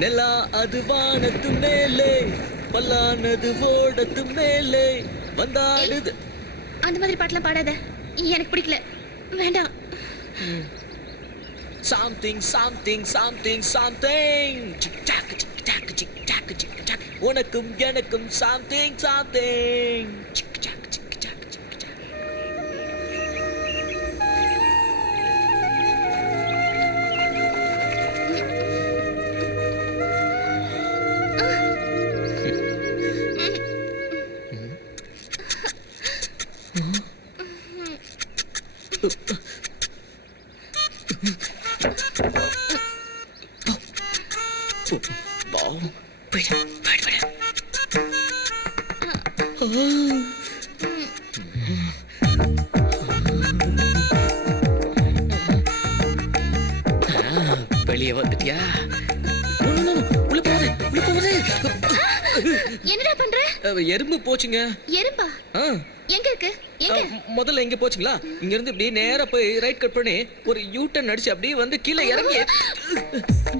நிலா அது வானத்து மேலே பல்லானது ஓடத்து மேலே வந்தாடுது. அந்த மாதிரி பாட்டெல்லாம் பாடாத, எனக்கு பிடிக்கல, வேண்டாம். சம்திங் சம்திங் சம்திங் சம்திங் உனக்கும் எனக்கும் சம்திங் சம்திங். வெளியே வந்துட்டியா? உள்ள போகுது, உள்ள போகுது. என்னடா பண்ற? எறும்பு போச்சுங்க. எறும்பா? எங்க இருக்கு? எங்க? முதல்ல எங்க போச்சுங்களா? இங்க இருந்து இப்படி நேரா போய் ரைட் கட் பண்ணி ஒரு யூ டர்ன் அடிச்சு அப்படியே வந்து கீழே இறங்கி.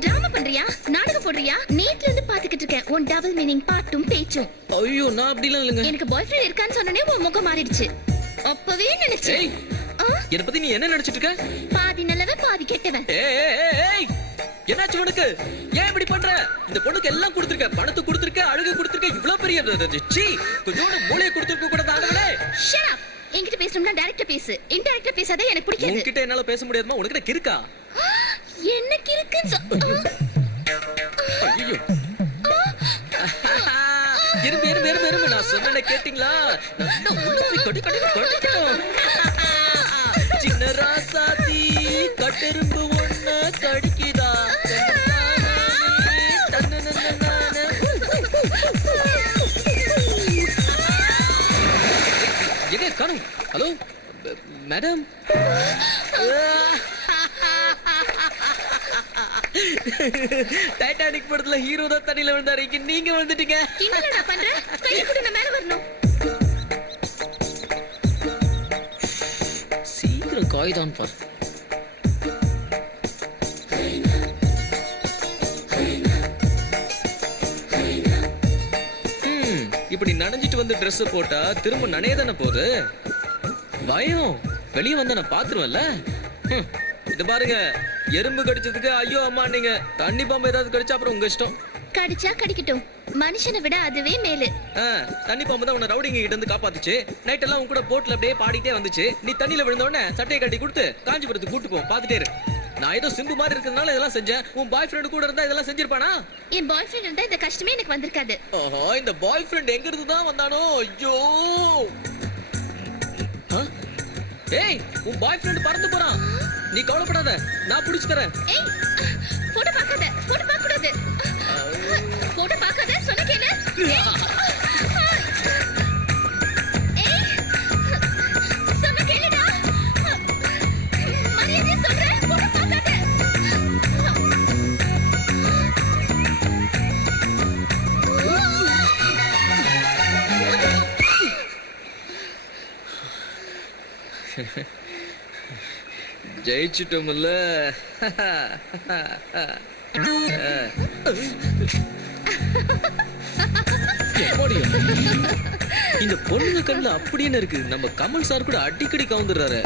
டிராமா பண்றியா? நாடகம் போடுறியா? நேத்துல இருந்து பாத்துக்கிட்டு இருக்கேன் உன் டபுள் மீனிங் பாட்டும் பேச்சும். ஐயோ, நான் அப்படிலாம் இல்லைங்க. எனக்கு பாய் ஃப்ரெண்ட் இருக்கான்னு சொன்னனே உன் முகம் மாறிடுச்சு. அப்பவே நினைச்சேன். என்ன பத்தி நீ என்ன நினைச்சிட்டு இருக்க? பாதி நல்லவன் பாதி கெட்டவன். ஏய், என்னாச்சு உனக்கு? ஏன் இப்படி பண்ற? இந்த பொண்ணுக்கு எல்லாம் கொடுத்திருக்க, பணத்தை கொடுத்திருக்க, அழகு கொடுத்திருக்க, இவ்வளவு பெரிய சீ, கொஞ்சோட மூளையை கொடுத்திருக்க கூட தானே. Shut up. என்கிட்ட பேசணும்னா டைரக்டா பேசு, இன்டைரக்டா பேசாதே எனக்கு பிடிக்காது. உன்கிட்ட என்னால பேச முடியாதுமா? உனக்கு கிறுக்கா? என்ன கிறுக்குன்னு ஐயோ, எறும்பு எறும்பு எறும்பு எறும்பு நான் சொன்னேன்னு கேட்டீங்களா? சின்ன ராசாத்தி கட்டெரும்பு ஒண்ணு கடிக்குதா? என்ன காணும்? ஹலோ மேடம், டைட்டானிக் படத்துல ஹீரோ தான் தண்ணியில விழுந்தாரு, இங்க நீங்க வந்துட்டீங்க. என்னடா பண்ற? கைய கூட நான் மேல வரணும். சீக்கிரம் காய்தான் பாரு. இப்படி நனைஞ்சிட்டு வந்து ட்ரெஸ் போட்டா திரும்ப நனைய தானே போகுது. பயம், வெளியே வந்தா நான் பாத்துருவேன்ல. இது பாருங்க, எறும்பு கடிச்சதுக்கு ஐயோ அம்மா நீங்க, தண்ணி பாம்பு ஏதாவது கடிச்சா அப்புறம் உங்க இஷ்டம். கடிச்சா கடிக்கட்டும், மனுஷனை விட அதுவே மேலு. தண்ணி பாம்பு தான் உன்னை ரவுடிங்க கிட்ட இருந்து காப்பாத்துச்சு. நைட் எல்லாம் உன் கூட போட்ல அப்படியே பாடிட்டே வந்துச்சு. நீ தண்ணியில விழுந்த உடனே சட்டையை கட்டி கொடுத்து காஞ்சிபுரத்துக்கு கூட்டு போ, பாத்துட்டே இரு. நான் ஏதோ சிம்பு மாதிரி இருக்கிறதுனால இதெல்லாம் செஞ்சேன். உன் பாய் ஃப்ரெண்ட் கூட இருந்தா இதெல்லாம் செஞ்சிருப்பானா? என் பாய் ஃப்ரெண்ட் இருந்தா இந்த கஷ்டமே எனக்கு வந்திருக்காது. ஓஹோ, இந்த பாய் ஃப்ரெண்ட் எங்க இருந்து தான் வந்தானோ? ஐயோ, ஏய், உன் பாய் ஃப்ரெண்ட் பறந்து போறான். நீ கவலைப்படாத, நான் புடிச்சு தரேன். ஏய், போட பார்க்காத, போட பார்க்க கூடாது. போட பார்க்காத, சொன்ன கேளு. ஏய், சொன்ன கேளுடா. மரியாதை சொல்றேன், போட பார்க்காத. ஜெயிச்சிட்டோம்ல. இந்த பொண்ணுங்க கண்ணுல அப்படின்னு இருக்கு. நம்ம கமல் சார் கூட அடிக்கடி கவுந்துடுறாரு.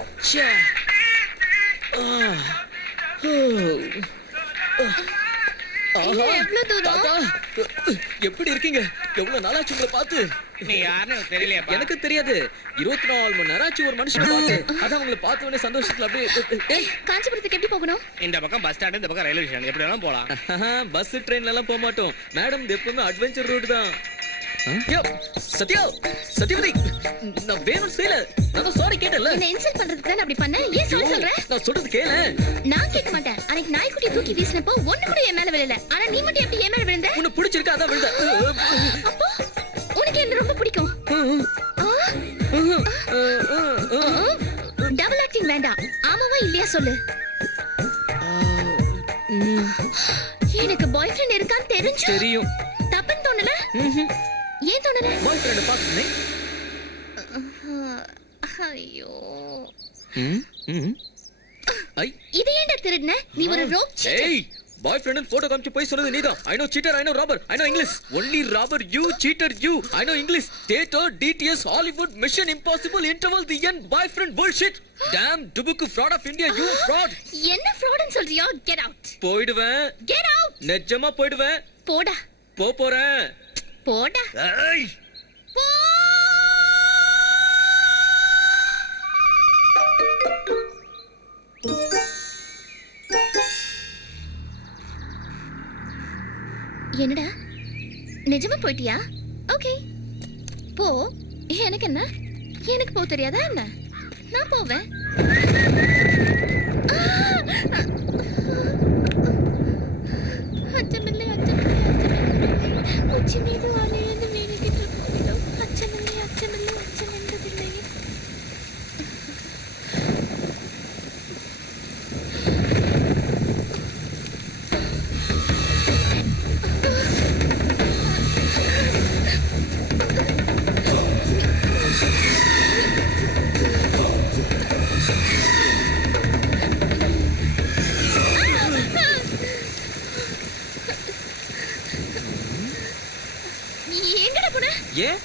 எப்படி இருக்கீங்க? எவ்வளவு நாளாச்சு உங்களை பார்த்து? நீ யாருன்னு தெரியலையா? எனக்கு தெரியாது. 24 மணி நேரம் ஆச்சு ஒரு மனுஷனை பார்த்து. அதான் உங்களை பார்த்த உடனே சந்தோஷத்துல அப்படியே. காஞ்சிபுரத்துக்கு எப்படி போகணும்? இந்த பக்கம் பஸ் ஸ்டாண்ட், இந்த பக்கம் ரயில்வே ஸ்டேஷன், எப்படி வேணாலும் போலாம். பஸ் ட்ரெயின்ல எல்லாம் போக மாட்டோம் மேடம், எப்பவுமே அட்வென்ச்சர் ரூட் தான். சத்யா, சத்யவதி, நான் வேணும் செய்யல. நான் சாரி கேட்டல. என்ன இன்சல்ட் பண்றதுக்கு தான் அப்படி பண்ண? ஏன் சாரி சொல்ற? நான் சொல்றது கேளு. நான் கேட்க மாட்டேன். அன்னைக்கு நாய்க்குட்டி தூக்கி வீசினப்போ ஒண்ணு கூட என் மேல விழல. ஆனா நீ மட்டும் எப்படி என் மேல விழுந்த? உன்னை பிடிச்சிருக்கா அதான் விழுந்த. அப்போ உனக்கு என்ன ரொம்ப பிடிக்கும்? டபுள் ஆக்டிங் வேண்டாம். ஆமாவா இல்லையா சொல்லு. எனக்கு பாய் ஃப்ரெண்ட் இருக்கான்னு தெரியும். தப்புன்னு தோணல? ஏன் தோணல? பாய் ஃப்ரெண்ட் பாத்துனே. ஐயோ, ஐ இது ஏன்டா திருடுன? நீ ஒரு ரோப் சீட்டர். ஏய், பாய் ஃப்ரெண்ட் போட்டோ காமிச்சு போய் சொன்னது நீதான். I know cheater, I know robber, I know English. Only robber you, cheater you. I know English. Theater, DTS, Hollywood, Mission Impossible, Interval, The End, boyfriend bullshit. Damn, Dubuku fraud of India, you fraud. என்ன ஃப்ராட்னு சொல்றியோ? Get out. போயிடுவேன். Get out. நிஜமா போயிடுவேன். போடா. போறேன். போடா. ஏய் போ. என்னடா நிஜமா போயிட்டியா? ஓகே போ. எனக்கு என்ன, எனக்கு போக தெரியாதா என்ன? நான் போவேன். அச்சமில்லை அச்சமில்லை அச்சமில்லை உச்சி மீது வாழையது வீணுகின்ற போதிலும் அச்சமில்லை அச்சமில்லை அச்சம் என்பதில்லை. எங்கடா போன? ஏன்?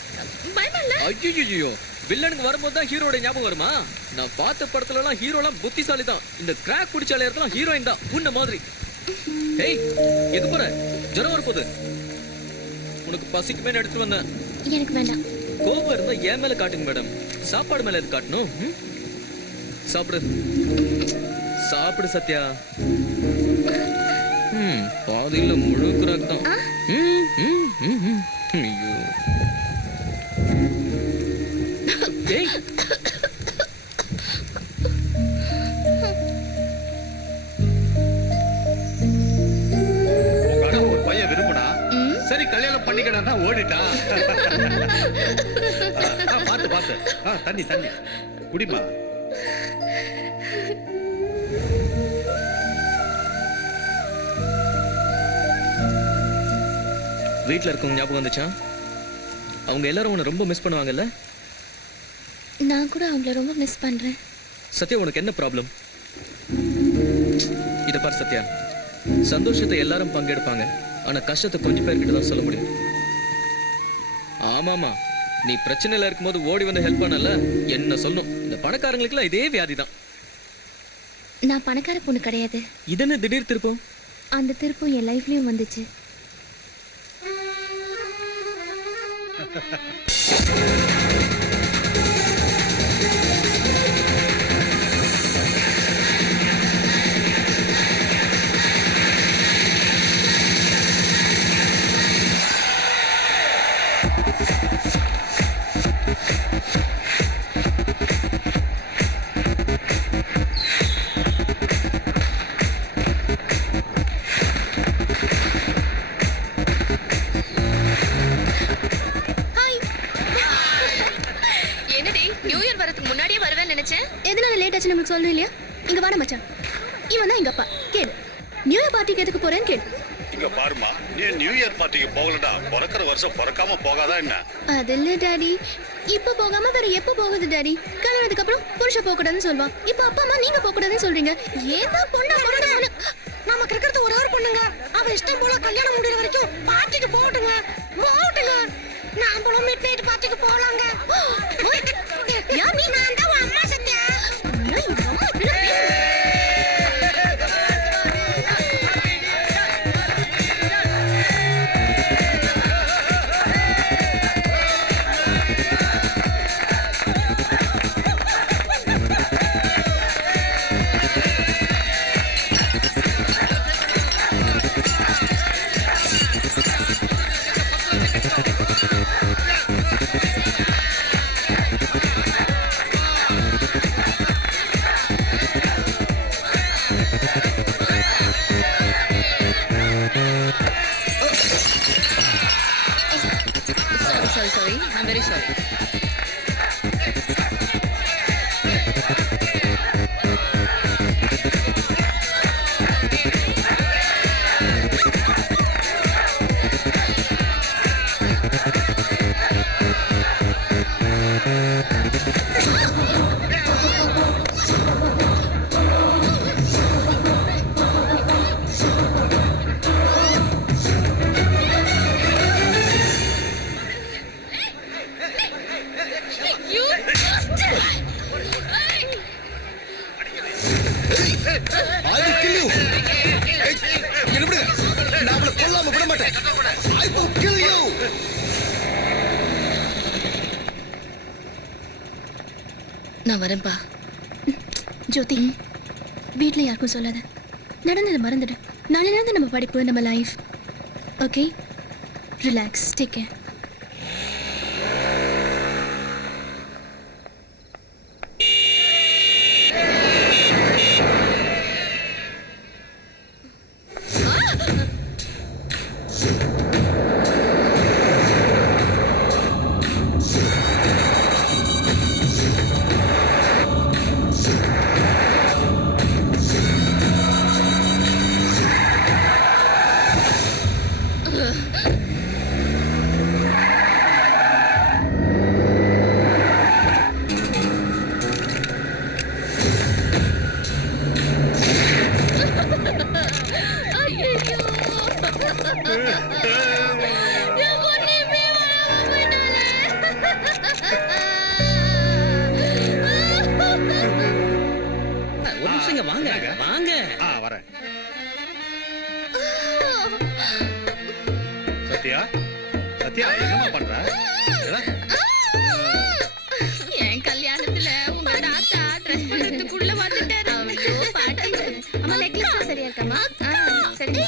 பயமா இல்ல? ஐயோ, வில்லனுக்கு வரும்போது தான் ஹீரோட ஞாபகம் வருமா? நான் பார்த்த படத்துல எல்லாம் ஹீரோலாம் புத்திசாலி தான். இந்த கிராக் குடிச்சால இடத்துல ஹீரோயின் தான் உன்ன மாதிரி. ஏய், எங்க போற? ஜரம் வர போகுது. உனக்கு பசிக்குமே எடுத்து வந்தேன். எனக்கு வேண்டாம். கோபம் இருந்தா என் மேல காட்டுங்க மேடம். சாப்பாடு மேல எது காட்டணும்? சாப்பிடு சாப்பிடு சத்யா. பாதியில முழு கிராக் தான். ஐயோ ஏய் ஒரு பையன் விரும்புனா சரி கல்யாணம் பண்ணிக்கடா ஓடிட்டான். பாத்து பாத்து தண்ணி தண்ணி குடிமா. வீட்ல இருக்கவங்க ஞாபகம் வந்துச்சா? அவங்க எல்லாரும் உன்னை ரொம்ப மிஸ் பண்ணுவாங்கல்ல? நான் கூட அவங்கள ரொம்ப மிஸ் பண்றேன். சத்யா, உனக்கு என்ன ப்ராப்ளம்? இத பாரு சத்யா, சந்தோஷத்தை எல்லாரும் பங்கெடுப்பாங்க, ஆனா கஷ்டத்தை கொஞ்சம் பேர்கிட்ட தான் சொல்ல முடியும். ஆமாமா, நீ பிரச்சனையில இருக்கும்போது ஓடி வந்து ஹெல்ப் பண்ணல, என்ன சொல்லணும்? இந்த பணக்காரங்களுக்குலாம் இதே வியாதி தான். நான் பணக்கார பொண்ணு கிடையாது. இதென்ன திடீர் திருப்பம்? அந்த திருப்பம் என் லைஃப்லயும் வந்துச்சு. எதனால லேட் ஆச்சு நமக்கு சொல்லணும் இல்லையா? இங்க வாடா மச்சான், இவன் தான் எங்க அப்பா. கேளு, நியூ இயர் பார்ட்டிக்கு எதுக்கு போறேன்னு கேளு. இங்க பாருமா, நீ நியூ இயர் பார்ட்டிக்கு போகலடா, பிறக்கிற வருஷம் பிறக்காம போகாதா என்ன? அது இல்ல டாடி, இப்ப போகாம வேற எப்ப போகுது டாடி? கல்யாணத்துக்கு அப்புறம் புருஷ போக கூடாதுன்னு சொல்வா. இப்ப அப்பா அம்மா நீங்க போக கூடாதுன்னு சொல்றீங்க. ஏதோ பொண்ணா பொண்ணு நமக்கு இருக்கிறது ஒரே ஒரு பொண்ணுங்க. அவ இஷ்டம் போல கல்யாணம் முடியற வரைக்கும் பார்ட்டிக்கு போகட்டுங்க, போகட்டுங்க. நாமளும் மிட் நைட் பார்ட்டிக்கு போலாங்க. யார் நீ? நான் தான் உன் அம்மா Sathya. I will kill you. என்ன விடுங்க. நான் அவளை கொல்லாம விட மாட்டேன். I will kill you. நான் வரேன்பா. ஜோதி, வீட்ல யாருக்கும் சொல்லாத. நடந்தது மறந்துடு. நாளைல இருந்து நம்ம படிப்பு, நம்ம life. Okay? Relax. Take care. ஒரு நிமிஷம் இங்க வாங்க வாங்க. வரேன். சத்யா, சத்யா என்னமா பண்ற? என் கல்யாணத்துல உங்க தாத்தா ட்ரெஸ் பண்றதுக்குள்ள வந்துட்டாரு. பாட்டி, அம்மா நெக்லஸ் சரியா இருக்காமா? சரி.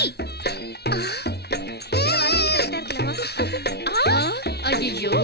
ஐயோ.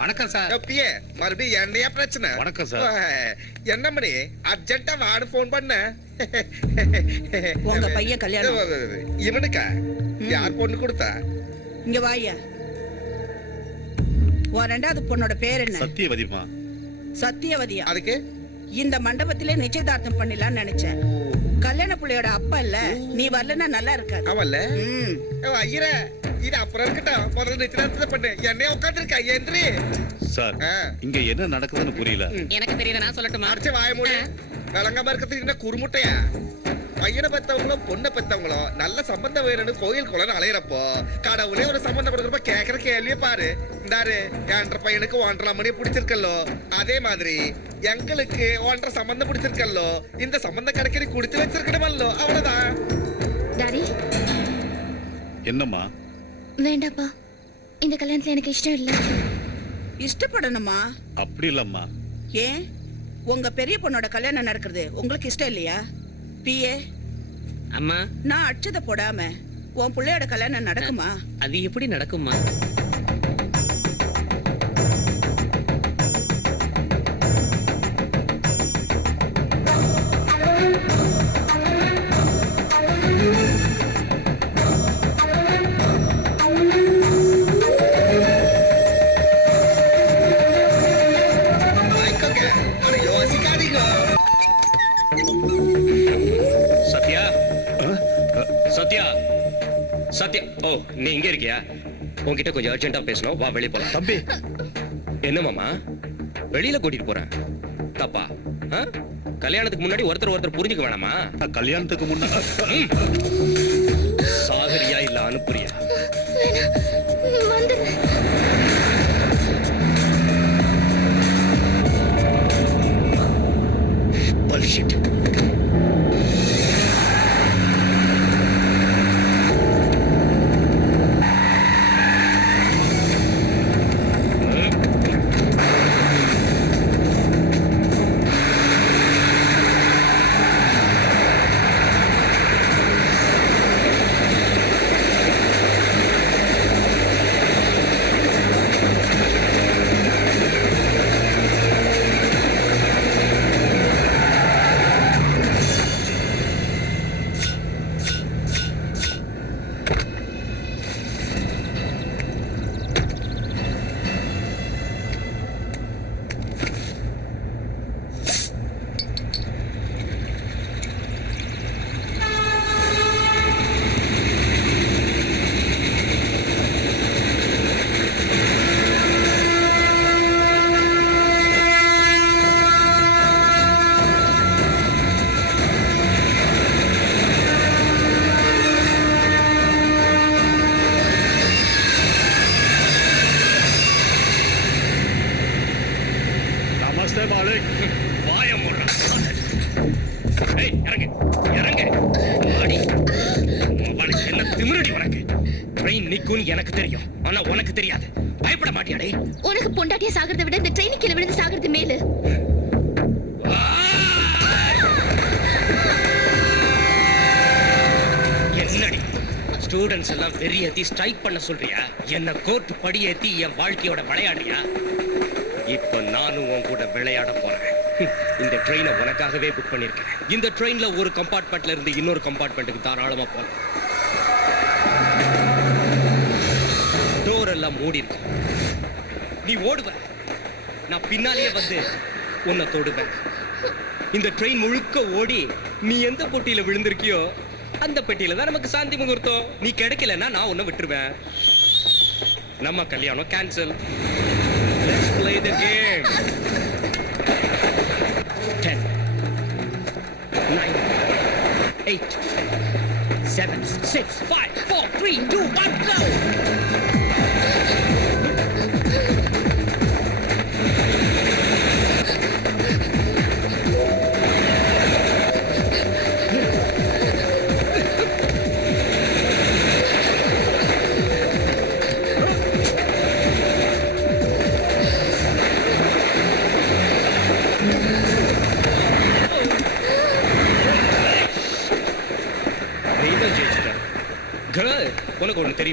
வணக்கம் சார். பிஏ மறுபடியும் என்னையா பிரச்சனை? வணக்கம் சார். என்ன மணி அர்ஜென்ட்டா வாடு போன் பண்ண? உங்க பையன் கல்யாணம். இவனுக்கா? யார் பொண்ணு கொடுத்தா? இங்க வாயா. உன் ரெண்டாவது பொண்ணோட பேர் என்ன? சத்தியவதிமா. சத்தியவதியா? அதுக்கு இந்த மண்டபத்திலே நிச்சயதார்த்தம் பண்ணிடலாம்னு நினைச்சேன். கல்யாண புள்ளையோட அப்பா இல்ல, நீ வரலன்னா நல்லா இருக்காது. அவல்ல ம். ஐயர இது அப்புறம் இருக்கட்டும், முதல்ல நிச்சயதார்த்தத்தை பண்ணு. என்னைய உட்காந்துருக்கா என்றி சார் இங்க என்ன நடக்குதுன்னு புரியல. எனக்கு தெரியல, நான் சொல்லட்டுமா? அடிச்சு வாய மூடு. விளங்காம இருக்கிறதுக்கு என்ன குறுமுட்டையா? பையனை பெத்தவங்களும் பொண்ணை பெத்தவங்களும் நல்ல சம்பந்தம் வேணும்னு கோயில் குளம் அலையிறப்போ கடவுளே ஒரு சம்பந்தம் கொடுக்குறப்ப கேக்குற கேள்வியே பாரு. இந்தாரு என்ற பையனுக்கு 1.5 மணி பிடிச்சிருக்கல்லோ, அதே மாதிரி எங்களுக்கு 1.5 சம்பந்தம் பிடிச்சிருக்கல்லோ, இந்த சம்பந்தம் கிடைக்க குடுத்து வச்சிருக்கணுமல்லோ, அவ்வளவுதான். டாடி என்னம்மா? வேண்டாப்பா, இந்த கல்யாணத்துல எனக்கு இஷ்டம் இல்ல. இஷ்டப்படணுமா? அப்படி இல்லம்மா. ஏன் உங்க பெரிய பொண்ணோட கல்யாணம் நடக்கிறது உங்களுக்கு இஷ்டம் இல்லையா? பிஏ, அம்மா, நான் அச்சத போடாம உன் பிள்ளையோட கல்யாணம் நடக்குமா? அது எப்படி நடக்குமா? வாய்க்கோங்க. ஆனா யோசிக்காதீங்க. சத்யா, சத்யா, சத்யா. ஓ, நீ இங்க இருக்கியா? உன்கிட்ட கொஞ்சம் அர்ஜென்ட்டா பேசணும். வா, வெளிய போலாம். தம்பி, என்ன மாமா, வெளியில கூட்டிட்டு போறேன் தப்பா? ஆ? கல்யாணத்துக்கு முன்னாடி ஒருத்தர் புரிஞ்சுக்க வேணாமா? நான் கல்யாணத்துக்கு முன்ன சாகரியா இல்ல அனுப்புறியா? வந்துரு. Bullshit. நமஸ்தே மாலிக். வாய மூடுடா. ஏய், இறங்கு, இறங்கு. வாடி. உனக்கு என்ன திமிருடி உனக்கு? ட்ரெயின் நிக்கும்னு எனக்கு தெரியும், ஆனா உனக்கு தெரியாது. பயப்பட மாட்டியாடே? உனக்கு பொண்டாட்டியா சாகிறதை விட இந்த ட்ரெயின் கீழே விழுந்து சாகிறது மேலு. என்னடி ஸ்டூடெண்ட்ஸ் எல்லாம் வெறியேத்தி ஸ்ட்ரைக் பண்ண சொல்றியா? என்ன கோர்ட் படியேத்தி என் வாழ்க்கையோட விளையாடியா? இப்ப நானும் உன் கூட விளையாட போறேன். இந்த ட்ரெயினை உனக்காகவே புக் பண்ணிருக்கேன். இந்த ட்ரெயின்ல ஒரு கம்பார்ட்மெண்ட்ல இருந்து இன்னொரு கம்பார்ட்மெண்ட்டுக்கு தாராளமா போலாம். டோர் எல்லாம் மூடி இருக்கும். நீ ஓடுவ, நான் பின்னாலேயே வந்து உன்னை தொடுவேன். இந்த ட்ரெயின் முழுக்க ஓடி நீ எந்த பொட்டியில விழுந்திருக்கியோ அந்த பெட்டியில தான் நமக்கு சாந்தி முகூர்த்தம். நீ கிடைக்கலன்னா நான் உன்னை விட்டுருவேன். நம்ம கல்யாணம் cancel. Let's play the game. 10, 9, 8, 7, 6, 5, 4, 3, 2, 1, go!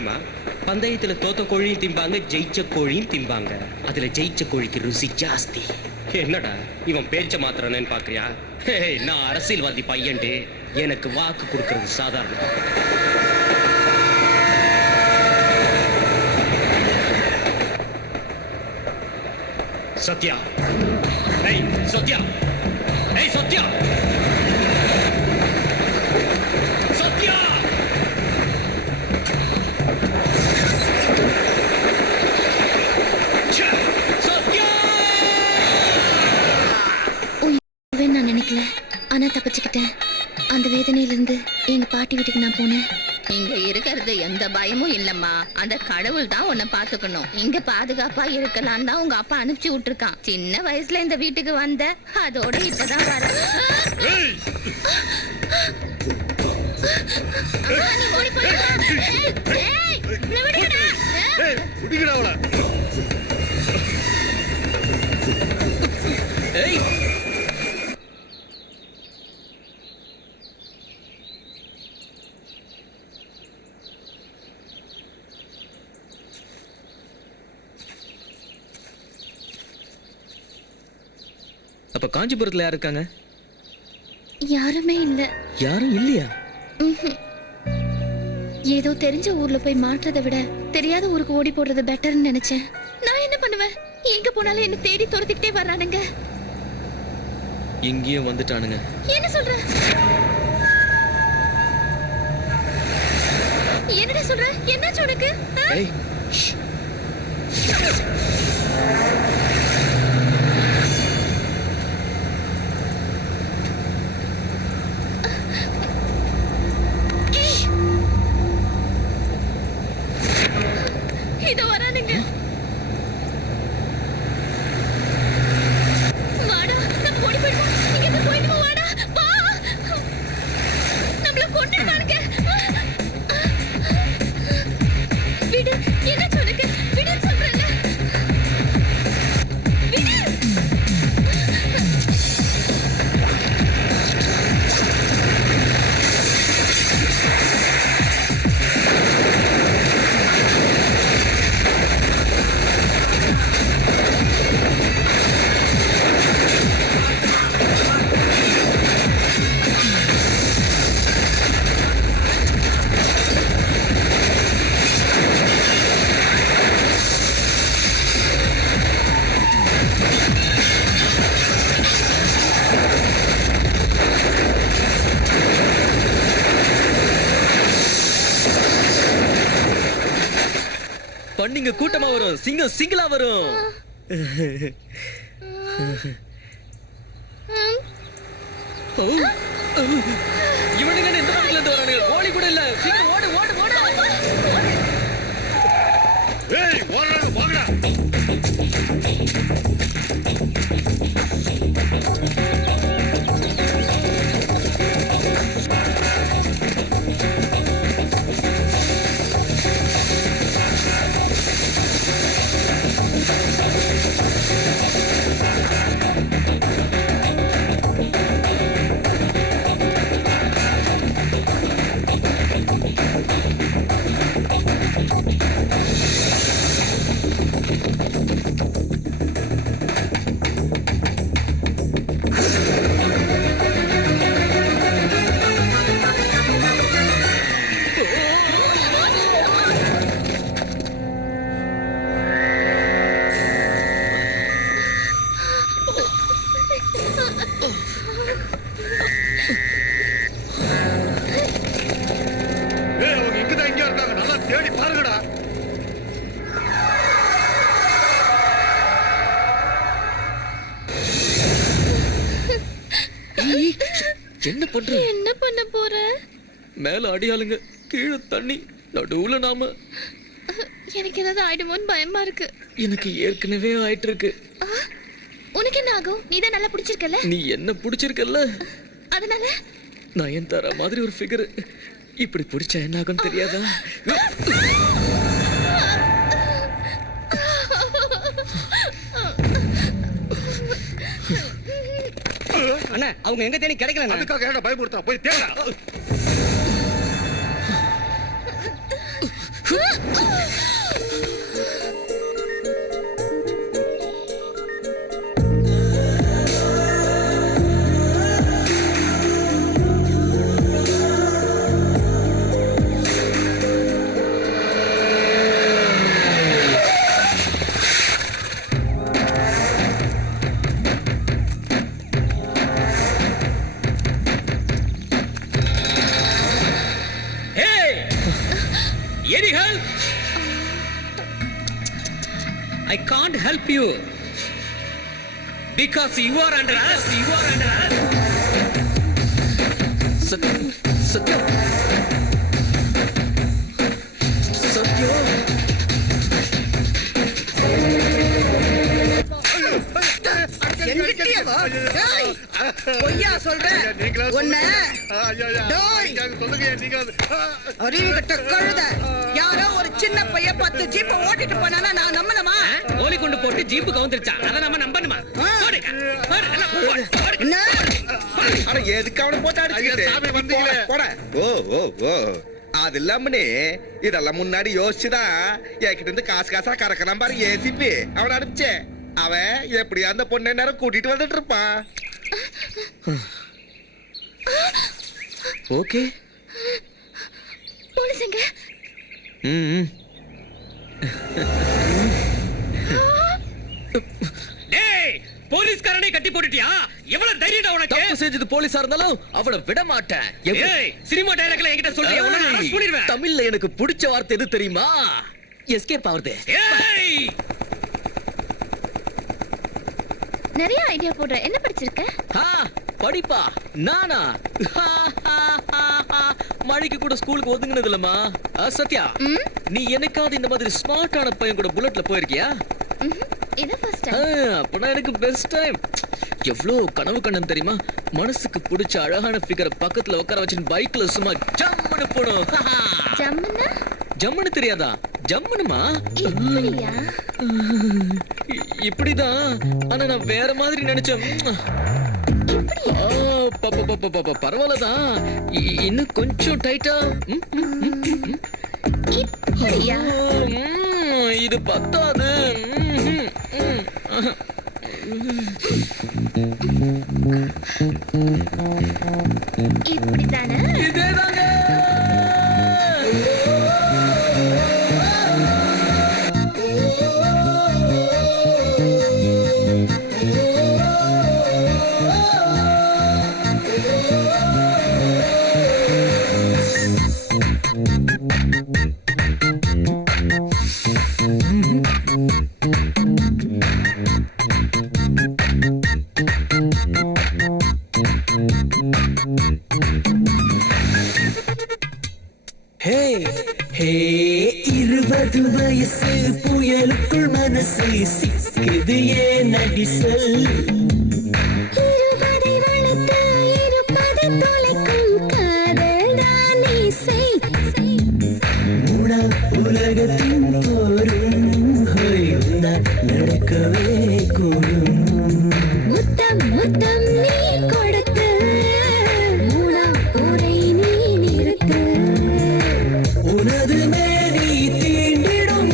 தெரியுமா? பந்தயத்துல தோத்த கோழியும் திம்பாங்க, ஜெயிச்ச கோழியும் திம்பாங்க. அதுல ஜெயிச்ச கோழிக்கு ருசி ஜாஸ்தி. என்னடா இவன் பேச்ச மாத்திரன்னு பாக்குறியா? நான் அரசியல்வாதி பையன்ட்டு எனக்கு வாக்கு கொடுக்கறது சாதாரணம். சத்யா, ஏய் சத்யா, ஏய் சத்யா, சத்யா. நான் நினைக்கல, ஆனா தப்பிச்சுக்கிட்டேன். அந்த வேதனையில இருந்து எங்க பாட்டி வீட்டுக்கு நான் போனேன். இங்க இருக்கிறது எந்த பயமும் இல்லம்மா. அந்த கடவுள் தான் உன்னை பாத்துக்கணும். இங்க பாதுகாப்பா இருக்கலாம் தான் உங்க அப்பா அனுப்பிச்சு விட்டுருக்கான். சின்ன வயசுல இந்த வீட்டுக்கு வந்த, அதோட இப்பதான் வர. ஏய் அப்ப காஞ்சிபுரத்துல யார் இருக்காங்க? யாருமே இல்ல. யாரும் இல்லையா? ஏதோ தெரிஞ்ச ஊர்ல போய் மாற்றதை விட தெரியாத ஊருக்கு ஓடி போடுறது பெட்டர்னு நினைச்சேன். நான் என்ன பண்ணுவேன்? எங்க போனாலும் என்ன தேடி துரத்திக்கிட்டே வர்றானுங்க. இங்கேயும் வந்துட்டானுங்க. என்ன சொல்ற? என்னடா சொல்ற? என்னாச்சு உனக்கு? ஏய் ஷ். இதோ வரானுங்க. வாடா, நம்ம ஓடி போயிடுவோம். இங்க இருந்து போயிடுவோம். வாடா, வா. நம்மள கொன்னுடுவானுங்க. விடு, என்ன சொல்லுங்க? விடு சொல்றேன்ல. விடு. பண்ணிங்க கூட்டமா வரும், சிங்கம் சிங்கிளா வரும். ஓ, ஓ. இவனுங்க என்ன இந்த பக்கத்துல இருந்து வரானுங்க? ஓடி கூட இல்ல. சீக்கிரம் ஓடு ஓடு ஓடு. ஏய் ஓடுறா வாங்கடா. ஏய் அவங்க இங்கதான் இங்க இருக்காங்க. நல்லா தேடி பாருங்கடா. என்ன பண்ற? என்ன பண்ண போற? மேல அடியாளுங்க, கீழே தண்ணி, நடுவுல நாம. எனக்கு ஏதாவது ஆயிடுமோன்னு பயமா இருக்கு. எனக்கு ஏற்கனவே ஆயிட்டு இருக்கு. உனக்கு என்ன ஆகும்? நீ தான் நல்லா பிடிச்சிருக்கல. நீ என்ன பிடிச்சிருக்கல்ல, அதனால நான் என் தர மாதிரி ஒரு ஃபிகர் இப்படி பிடிச்சா என்ன ஆகும் தெரியாதா? அண்ணா அவங்க எங்க தேடி கிடைக்கல. அதுக்காக ஏன்டா பயமுறுத்தா? போய் தேடா. Any help? I can't help you because you are under arrest. You are under arrest. Sathya Sathya எங்கிட்டயே வா. டேய், பொய்யா சொல்ற உன்னை டேய், அறிவு கெட்ட கழுதை. யாரோ ஒரு சின்ன பையன் 10 ஜீப்பை ஓட்டிட்டு போனானா நான் நம்பணுமா? கோழி கொண்டு போட்டு ஜீப்பு கவுந்துருச்சான். அதை நம்ம நம்பணுமா? போடுங்க. போடு, எல்லாம் போடு, போடு. என்ன? அட எதுக்கு அவனை போட்டு அடிச்சுக்கிட்டு போட. ஓ ஓ ஓ அது இல்லாமனே இதெல்லாம் முன்னாடி யோசிச்சுதான் என்கிட்ட இருந்து காசு காசா கறக்கலாம் பாரு ஏசிபி அவனை அனுப்பிச்சே. அவன் எப்படியா அந்த பொண்ணை நேரம் கூட்டிட்டு வந்துட்டு இருப்பான். ஓகே போலீஸ் எங்க? டேய், போலீஸ்காரனை கட்டி போட்டுட்டியா? எவ்வளவு தைரியம் உனக்கு? தப்பு செஞ்சது போலீஸா இருந்தாலும் அவளை விட மாட்டேன். ஏய், சினிமா டயலாக்ல என்கிட்ட சொல்றியா? உன்னை நான் arrest பண்ணிடுவேன். தமிழ்ல எனக்கு பிடிச்ச வார்த்தை எது தெரியுமா? எஸ்கேப் ஆவறது. ஏய், நிறைய ஐடியா போடுற. என்ன படிச்சிருக்க? படிப்பா நானா? மழைக்கு கூட ஸ்கூலுக்கு ஒதுங்கினது இல்லம்மா. சத்யா, நீ என்னைக்காவது இந்த மாதிரி ஸ்மார்ட்டான பையன் கூட புல்லட்ல போயிருக்கியா? இது ஃபர்ஸ்ட் டைம். அப்பனா எனக்கு பெஸ்ட் டைம். எவ்வளோ கனவு கண்ணன் தெரியுமா? மனசுக்கு பிடிச்ச அழகான ஃபிகரை பக்கத்துல உட்கார வச்சு பைக்ல சும்மா ஜம்முன்னு போடும். ஜம்முன்னா ஜம்முன்னு தெரியாதா? ஜம்முனுமா? இப்படியா? இப்படிதான். ஆனா நான் வேற மாதிரி நினைச்சேன். பரவாயில்லதான். இன்னும் கொஞ்சம் டைட்டா. இப்படியா? இது பத்தாது. இப்படிதானே? இதேதாங்க. ஹே ஹே 20 வயசு புயலுக்குள் மனசு சிக்குது ஏன் அடி சொல். இருபதை வளர்த்து இருப்பதை தொலைக்கும் காதல் தான் இசை. மூணா உலகத்தின் போரும் நடக்கவே கூடும். முத்தம் முத்தம் நீ கொடுத்து மூணா ஊரை நீ நிறுத்து. உனது மேனி தீண்டிடும்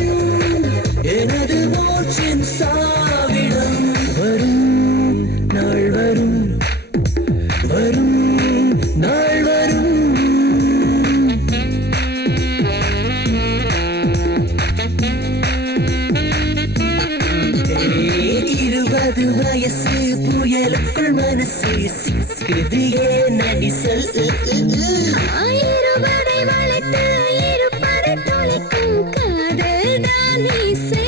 எனது மூச்சின் சாவிடம். வரும் நாள் வரும், வரும் நாள் வரும். 20 வயசு புயலுக்குள் மனசு சிக்குது ஏன் அடி சொல். இருபதை வளர்த்து இருப்பதை தொலைக்கும் காதல் தான் இசை.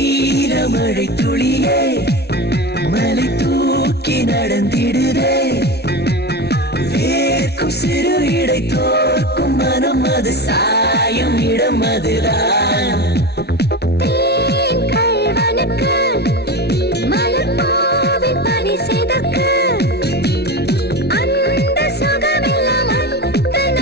ஈரமழை துளியே மலை தூக்கி நடந்திடுதே. வேர்க்கும் சிறு இடை தோற்கும் மனம் அது சாயும் இடம் அதுதான். கல்வனுக்கு மலர் பூவில் பனி செய்தற்கு அந்த சுகமெல்லாம் அந்த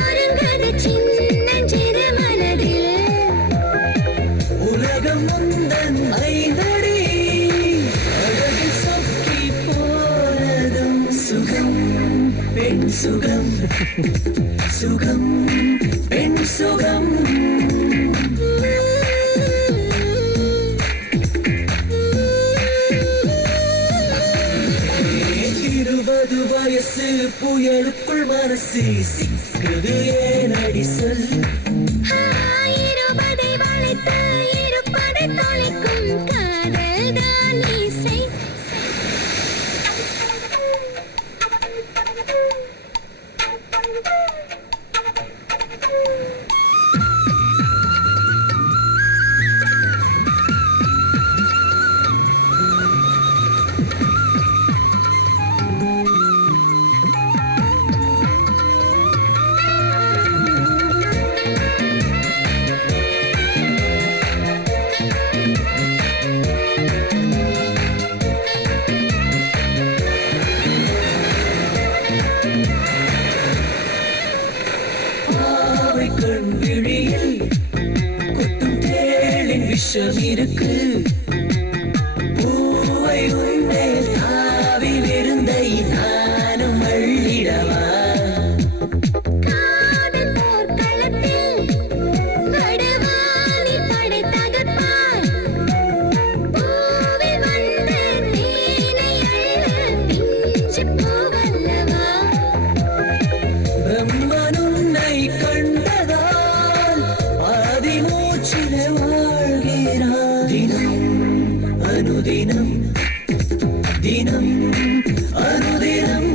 சுகம் சுகம் பெண் சுகம் வயசு புயலுக்குள் மனசு சிக்குது ஏனடி சொல் இருபதை வளைத்து இருப்பதை தொலைக்கும் காதல் தான் இசை. கண் விழியில் கொட்டும் தேளின் விஷம் இருக்கு பூவை உண்டே தாவி விருந்தை நானும் அள்ளிடவா காதல் போர்க்களத்தில் நடுவானில் படை தகர்ப்பாய். பூவில் வந்து தேனை அள்ள பிஞ்சு பூவல்லவா. பிரம்மன் உன்னை கண்டதால் ஆதிமூச்சிலே வாழ்கிறான் தினம் அனுதினம் தினம் அனுதினம்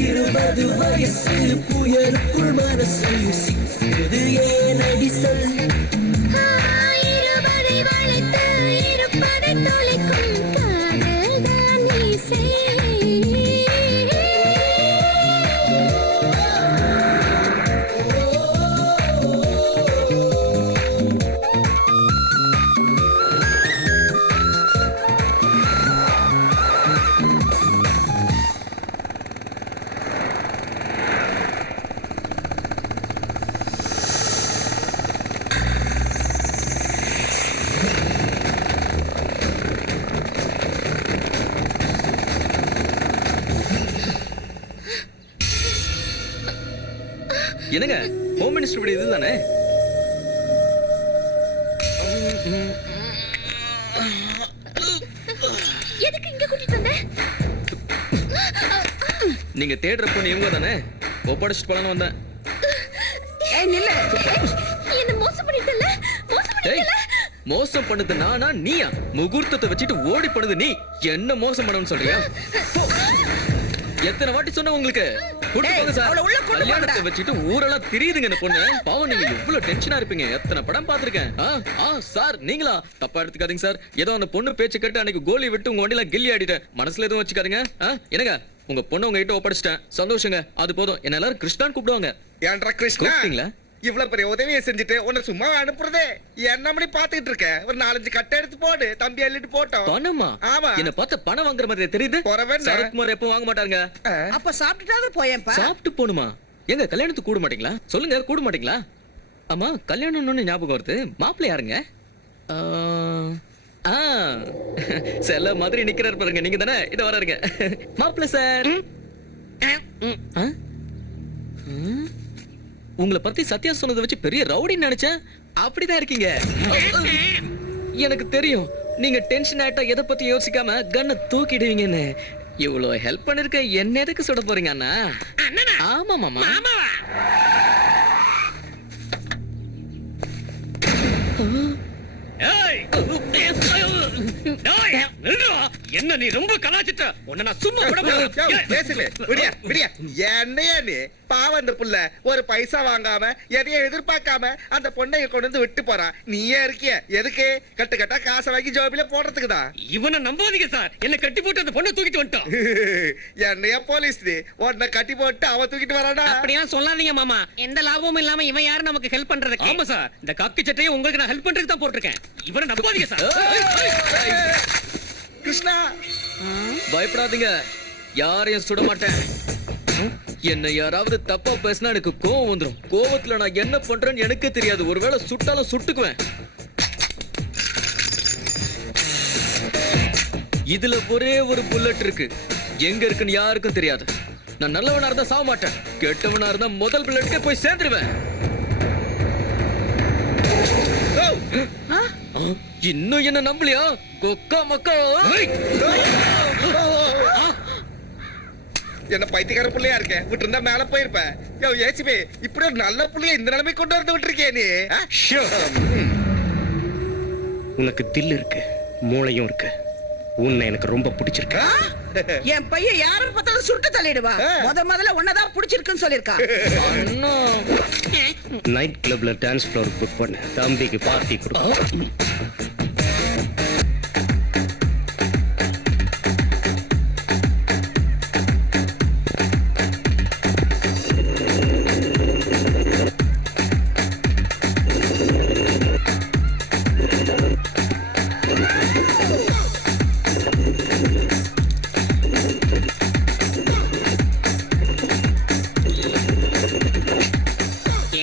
இருபது வயசு புயலுக்குள் மனசு சிக்குது ஏனடி சொல் இருபதை வளைத்து இருப்பதை தொலைக்கும் காதல் தான் இசை. என்னங்க ஹோம் மினிஸ்டர் வீடு இதுதானே? எதுக்கு இங்க கூட்டிட்டு வந்த? நீங்க தேடுற பொண்ணு இவங்க தானே? ஒப்படைச்சிட்டு போலான்னு வந்தேன். ஏய் நில்லு. என்ன மோசம் பண்ணிட்டல? மோசம் டேய், பண்ணிட்டல? மோசம் பண்ணது நானா நீயா? முகூர்த்தத்தை வச்சுட்டு ஓடி பண்ணது நீ. என்ன மோசம் பண்ணணும்னு சொல்றியா? போ. எத்தனை வாட்டி சொன்ன உங்களுக்கு? கூட்டிட்டு டேய், போங்க சார். அவளை உள்ள கொண்டு கல்யாணத்தை போங்கடா. வச்சுட்டு ஊரெல்லாம் தெரியுதுங்க இந்த பொண்ணு. பாவம், நீங்க எவ்வளவு டென்ஷனா இருப்பீங்க. எத்தனை படம் பார்த்திருக்கேன். சார் நீங்களா? தப்பா எடுத்துக்காதீங்க சார். ஏதோ அந்த பொண்ணு பேச்சு கேட்டு அன்னைக்கு கோலி விட்டு உங்க வண்டியில கில்லி ஆடிட்டேன். மனசுல எதுவும் வச்சுக்காதீங்க. என்னங்க உங்க பொண்ணு உங்ககிட்ட ஒப்படைச்சிட்டேன். சந்தோஷங்க. அது போதும். என்ன எல்லாரும் கிருஷ்ணான்னு கூப்பிடுவாங்க. ஏன்டா கிருஷ்ணா கூப்பிட்டீங்களா? இவ்வளவு பெரிய உதவியை செஞ்சுட்டு உன்னை சும்மா அனுப்புறதே என்ன மணி பாத்துக்கிட்டு இருக்க? ஒரு 4-5 கட்டை எடுத்து போடு, தம்பி அள்ளிட்டு போட்டோம். பணமா? ஆமா. என்ன பார்த்து பணம் வாங்குற மாதிரி தெரியுது. போறவன் சரத்குமார் எப்போ வாங்க மாட்டாருங்க. அப்ப சாப்பிட்டுட்டாவது போயேன்ப்பா. சாப்பிட்டு போணுமா? எங்க கல்யாணத்துக்கு கூட மாட்டீங்களா? சொல்லுங்க, கூட மாட்டீங்களா? ஆமா, கல்யாணம்னு ஞாபகம் வருது. மாப்பிள்ளை யாருங்க? செல்ல மாதிரி நிக்கிறாரு பாருங்க. நீங்க தானே? இத வராருங்க மாப்பிள்ளை சார். உங்களை பத்தி சத்யா சொன்னதை வச்சு பெரிய ரவுடின்னு நினைச்சேன். அப்படிதான் இருக்கீங்க. எனக்கு தெரியும். நீங்க டென்ஷன் ஆயிட்டா எதை பத்தி யோசிக்காம கண்ணை தூக்கிடுவீங்கன்னு. இவ்வளவு ஹெல்ப் பண்ணிருக்க என்ன எதுக்கு சுட போறீங்க அண்ணா? ஆமா மாமா. என்ன நீ ரொம்ப கலாச்சிட்ட. உன்னை நான் சும்மா விட என்னையா நீ? பாவம் அந்த புள்ள ஒரு பைசா வாங்காம எதையும் எதிர்பார்க்காம அந்த பொண்ணை கொண்டு வந்து விட்டு போறான். நீயே இருக்கிய எதுக்கு? கட்டு கட்டா காசை வாங்கி ஜோபில போடுறதுக்கு தான். இவனை நம்பாதீங்க சார். என்ன கட்டி போட்டு அந்த பொண்ணை தூக்கிட்டு வந்துட்டான். என்னையா போலீஸ் நீ? உன்னை கட்டி போட்டு அவன் தூக்கிட்டு வரானா? அப்படியெல்லாம் சொல்லாதீங்க மாமா. எந்த லாபமும் இல்லாம இவன் யாரு நமக்கு ஹெல்ப் பண்றதுக்கு? ஆமா சார், இந்த காக்கி சட்டையை உங்களுக்கு நான் ஹெல்ப் பண்றதுக்கு தான் போட்டிருக்கேன். இவனை நம்பாதீங்க சார். கிருஷ்ணா பயப்படாதீங்க, யாரையும் சுட மாட்டேன். என்ன யாராவது தப்பா பேசினா எனக்கு கோவம் வந்துடும். கோவத்துல நான் என்ன பண்றேன்னு எனக்கே தெரியாது. ஒருவேளை சுட்டாலும் சுட்டுக்குவேன். இதுல ஒரே ஒரு புல்லட் இருக்கு. எங்க இருக்குன்னு யாருக்கும் தெரியாது. நான் நல்லவனா இருந்தா சாக மாட்டேன், கெட்டவனா இருந்தா முதல் புல்லட்டுக்கே போய் சேர்ந்துருவேன். இன்னும் என்ன நம்பலையா? கொக்கா மக்கா. என்ன பைத்தியக்கார புள்ளையா இருக்கேன், விட்டு இருந்தா மேல போயிருப்பேன். யோ ஏசிபி, இப்படி ஒரு நல்ல புள்ளைய இந்த நிலைமை கொண்டு வந்து விட்டுருக்கே நீ. உனக்கு தில் இருக்கு, மூளையும் இருக்கு. உன்னை எனக்கு ரொம்ப பிடிச்சிருக்கு. என் பையன் யாரும் பார்த்தாலும் சுட்டு தள்ளிடுவா. முதல்ல உன்னதான் பிடிச்சிருக்குன்னு சொல்லிருக்கான். அண்ணா, நைட் கிளப்ல டான்ஸ் ஃப்ளோர் புக் பண்ண தம்பிக்கு பார்ட்டி கொடுக்கும்.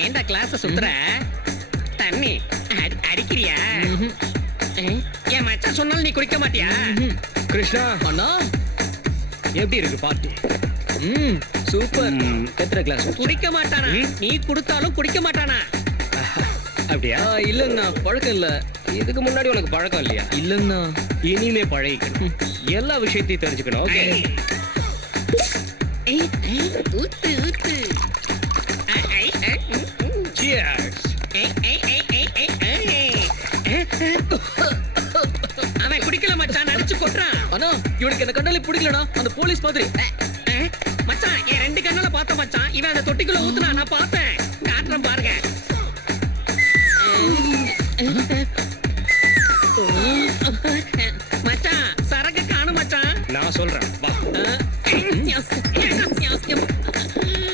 ஏண்டா கிளாஸ் சுத்துற? தண்ணி அடிக்கிறியா? என் மச்சான் சொன்னாலும் நீ குடிக்க மாட்டியா? கிருஷ்ணா அண்ணா, எப்படி இருக்கு பார்ட்டி? சூப்பர். எத்தனை கிளாஸ்? குடிக்க மாட்டானா? நீ கொடுத்தாலும் குடிக்க மாட்டானா? அப்படியா? இல்லங்கண்ணா, பழக்கம் இல்ல. இதுக்கு முன்னாடி உனக்கு பழக்கம் இல்லையா? இல்லங்கண்ணா. இனிமே பழகிக்கணும், எல்லா விஷயத்தையும் தெரிஞ்சுக்கணும். ஓகே, ஊத்து ஊத்து. அவன் குடிக்கல மச்சான், நடிச்சு கொட்டுறான். அண்ணா, இவனுக்கு என்ன கண்டாலே பிடிக்கலடா, அந்த போலீஸ் மாதிரி. மச்சான் என் 2 கண்ணால பார்த்த மச்சான். இவன் அந்த தொட்டிக்குள்ள ஊத்துனா நான் பார்த்தேன். காட்டுறேன் பாருங்க. மச்சான் சரக்கு காணும் மச்சான். நான் சொல்றேன் வா.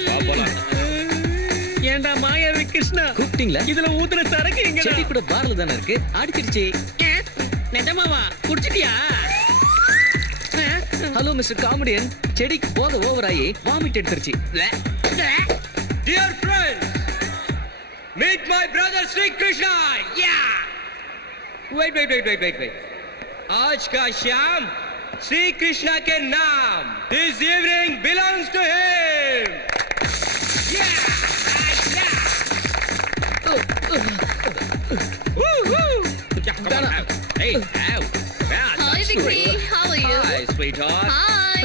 வா போலாம். ஏண்டா மாயாவி கிருஷ்ணா, கூப்பிட்டீங்களா? இதுல ஊத்துன சரக்கு எங்க? செடி கூட பார்ல தானே இருக்கு, அடிச்சிருச்சு. நிஜமாவா? குடிச்சிட்டியா? ஹலோ மிஸ்டர் காமெடியன், செடிக்கு போத ஓவர் ஆகி வாமிட் எடுத்துருச்சு. Dear friends, meet my brother Sri Krishna. Yeah. Wait. आज का शाम श्री कृष्णा के नाम. This evening belongs to him. Come on, have. Hey, have. Hi Vicky, how are you? Hi, sweetheart. Hi.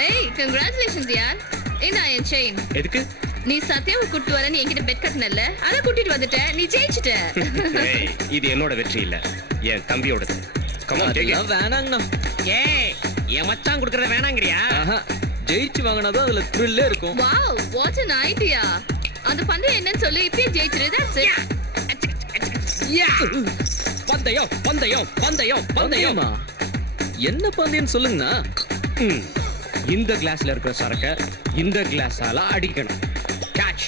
Hey, congratulations yaar. என்ன என் chain? எதுக்கு? நீ சத்யாவை கூட்டிட்டு வரேன்னு என்கிட்ட பெட் கட்டினல்ல, அதை கூட்டிட்டு வந்துட்ட. நீ ஜெயிச்சிட்ட. Hey, இது என்னோட வெற்றி இல்ல, என் தம்பியோடது. Come on, take it. அதெல்லாம் வேணாங்கண்ணா. ஏய், என் மச்சான் குடுக்கறத வேணாங்கறியா? ஆஹா, ஜெயிச்சு வாங்கினாதான் அதுல த்ரில்லே இருக்கும். Wow, what an idea. அந்த பந்தயம் என்னன்னு சொல்லு, இப்பயே ஜெயிச்சிரு. That's it. பந்தயம். பந்தயமா? என்ன பந்தயம் சொல்லுங்கண்ணா. இந்த கிளாஸ்ல இருக்கிற சரக்க இந்த கிளாஸால அடிக்கணும். கேட்ச்.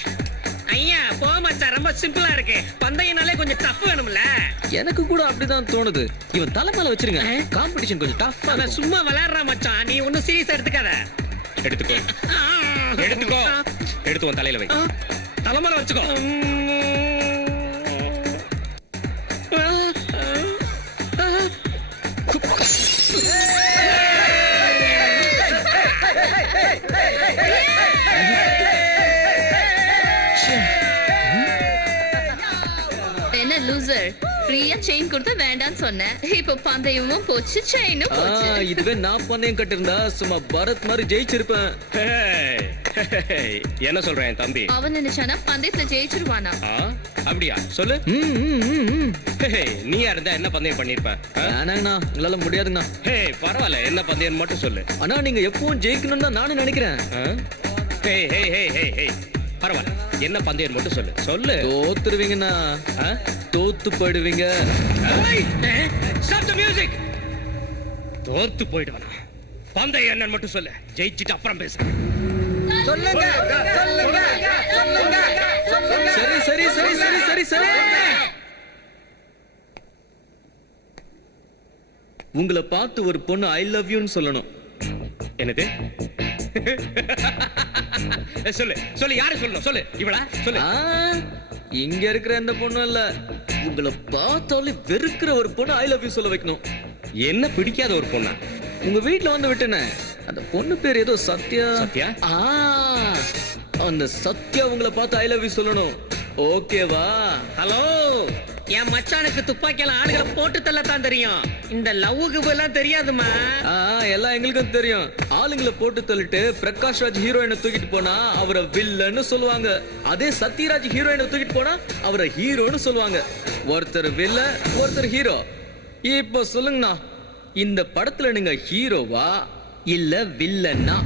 ஐயா போ மச்சான், ரொம்ப சிம்பிளா இருக்கு. பந்தயம்னாலே கொஞ்சம் டஃப் வேணும்ல. எனக்கு கூட அப்படிதான் தோணுது. இவன் தலைமையில வச்சிருங்க, காம்படிஷன் கொஞ்சம் டஃப். அவன் சும்மா விளையாடுறான் மச்சான், நீ ஒன்னும் சீரியஸா எடுத்துக்காத. எடுத்துக்கோ. எடுத்து உன் தலையில வை. தலைமையில வச்சுக்கோ. என்ன லூசர், ஃப்ரீயா செயின் கொடுத்தா வேண்டாம்னு சொன்னேன். இப்போ பந்தயமும் போச்சு, செயினும் போச்சு. இதுவே நான் பந்தயம் கட்டிருந்தா சும்மா பரத் மாதிரி ஜெயிச்சிருப்பேன். என்ன சொல்றேன் என் தம்பி? அவன் நினைச்சானா பந்தயத்துல ஜெயிச்சிருவானா? அப்படியா? சொல்லு. நீயா இருந்தா என்ன பந்தயம் பண்ணிருப்ப? வேணாங்கண்ணா, உங்களால முடியாதுங்கண்ணா. பரவாயில்ல, என்ன பந்தயம் மட்டும் சொல்லு. ஆனா நீங்க எப்பவும் ஜெயிக்கணும்னு தான் நானும் நினைக்கிறேன். பரவாயில்ல, என்ன பந்தயம் மட்டும் சொல்லு. சொல்லு. தோத்துருவீங்கண்ணா, தோத்து போயிடுவீங்க. Stop the music. தோத்து போயிடுவானா? பந்தயம் என்னன்னு மட்டும் சொல்லு, ஜெயிச்சிட்டு அப்புறம் பேசு. சொல்லுங்க. சரி. உங்களை பார்த்து ஒரு பொண்ணு ஐ லவ் யூன்னு சொல்லணும். என்னது? சொல்லு யாரு சொல்லணும்? சொல்லு. இவளா? சொல்லு. இங்க இருக்கிற எந்த பொண்ணும் இல்ல, உங்களை பார்த்தாலே வெறுக்கிற ஒரு பொண்ணு ஐ லவ் யூ சொல்ல வைக்கணும். என்ன பிடிக்காத ஒரு பொண்ணா? உங்க வீட்ல வந்து விட்டுனே அந்த பொண்ணு பேர் ஏதோ சத்யா. சத்யா? ஆ, அந்த சத்யா உங்களை பார்த்து ஐ லவ் யூ சொல்லணும். ஓகேவா? ஹலோ, என் மச்சானுக்கு துப்பாக்கியால ஆளுகளை போட்டு தள்ளத்தான் தெரியும். இந்த லவ்வுக்கு எல்லாம் தெரியாதுமா. எல்லாம் எங்களுக்கும் தெரியும். ஆளுங்களை போட்டு தள்ளிட்டு பிரகாஷ் ராஜ் ஹீரோயினை தூக்கிட்டு போனா அவரை வில்லன்னு சொல்லுவாங்க. அதே சத்யராஜ் ஹீரோயினை தூக்கிட்டு போனா அவரை ஹீரோன்னு சொல்லுவாங்க. ஒருத்தர் வில்ல, ஒருத்தர் ஹீரோ. இப்போ சொல்லுங்கண்ணா, இந்த படத்துல நீங்க ஹீரோவா இல்ல வில்லன்னா?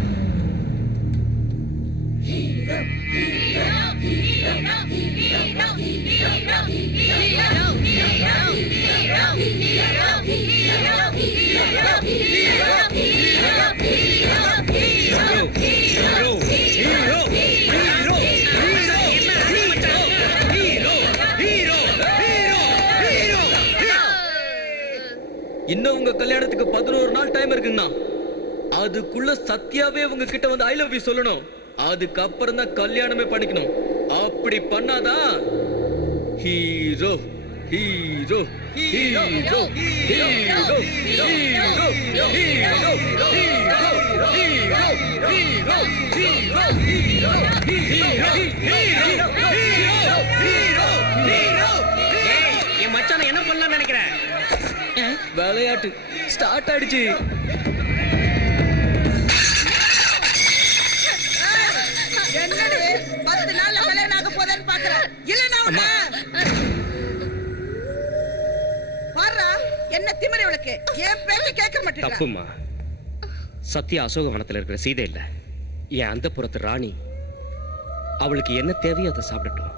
இன்னும் உங்க கல்யாணத்துக்கு 11 நாள் டைம் இருக்குங்கண்ணா. அதுக்குள்ள சத்யாவே உங்க கிட்ட வந்து ஐ லவ் யூ சொல்லணும். அதுக்கப்புறம் தான் கல்யாணமே பண்ணிக்கணும். அப்படி பண்ணாதான் hero hero hero hero hero என் மச்சான என்ன பண்ணலாம் நினைக்கிறேன்? விளையாட்டு ஸ்டார்ட் ஆயிடுச்சு. என்னடி 10 நாள்ல கல்யாணம் ஆக போதேன்னு பாக்குறேன். இல்லன்னா உன்ன பாரா, என்ன திமிரு இவளுக்கு? ஏன் பேச்சு கேட்க மாட்டேங்கிறா? தப்புமா. சத்யா அசோகவனத்துல இருக்கிற சீதை இல்ல, என் அந்தப்புறத்து ராணி. அவளுக்கு என்ன தேவையோ அதை சாப்பிடட்டும்,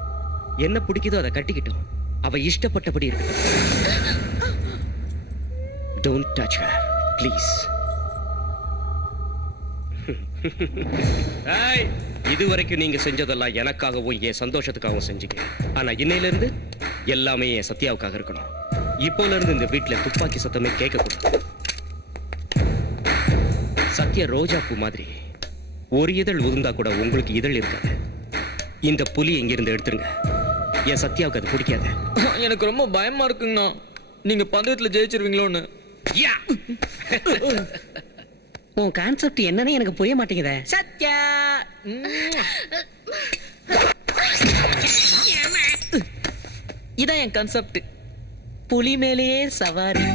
என்ன பிடிக்குதோ அதை கட்டிக்கிட்டும், அவ இஷ்டப்பட்டபடி இருக்கட்டும். Don't touch her, please. இதுவரைக்கும் நீங்க செஞ்சதெல்லாம் எனக்காகவும் என் சந்தோஷத்துக்காகவும் செஞ்சீங்க. ஆனா இன்னையில இருந்து எல்லாமே என் சத்யாவுக்காக இருக்கணும். இப்போல இருந்து இந்த வீட்டுல துப்பாக்கி சத்தமே கேட்கக்கூடாது. சத்யா ரோஜா பூ மாதிரி ஒரு இதழ் உதிர்ந்தா கூட உங்களுக்கு இதழ் இருக்காது. இந்த புலி எங்கிருந்து எடுத்துருங்க. என் சத்யாவுக்கு அது பிடிக்காது. எனக்கு ரொம்ப பயமா இருக்குங்கண்ணா, நீங்க பந்தயத்துல ஜெயிச்சிருவீங்களோன்னு. உன் கான்செப்ட் என்னன்னு எனக்கு புரிய மாட்டேங்குதே. சத்யா இதான் என் கான்செப்ட். புலி மேலேயே சவாரி.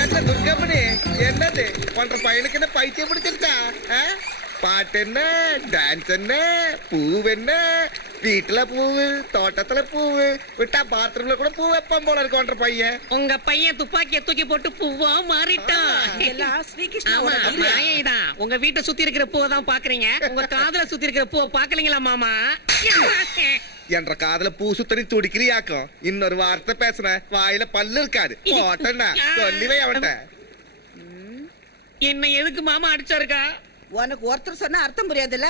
என்ன துர்கமணி, என்னது பண்ற பையனுக்கு என்ன பைத்தியம் பிடிச்சிருக்கா? பாட்டு என்ன, டான்ஸ் என்ன, பூவு என்ன, வீட்டுல பூவு, தோட்டத்துல பூவு, விட்டா பாத்ரூம்ல கூட பூ வைப்பான் போல இருக்கு பண்ற பையன். உங்க பையன் துப்பாக்கியை தூக்கி போட்டு பூவா மாறிட்டான். எல்லாம் ஸ்ரீகிருஷ்ணா ஆமா, மாயைதான். உங்க வீட்டை சுத்தி இருக்கிற பூவை தான் பாக்குறீங்க, உங்க காதுல சுத்தி இருக்கிற பூவை பாக்கலீங்களா மாமா? என்ற காதுல பூ சுத்தடி துடிக்கிறியாக்கும். இன்னொரு வார்த்தை பேசுன வாயில பல்லு இருக்காது. போட்டா சொல்லிவே அவன்கிட்ட. என்ன எதுக்கு மாமா அடிச்சாருக்கா? உனக்கு ஒருத்தர் சொன்னா அர்த்தம் புரியாதுல்ல.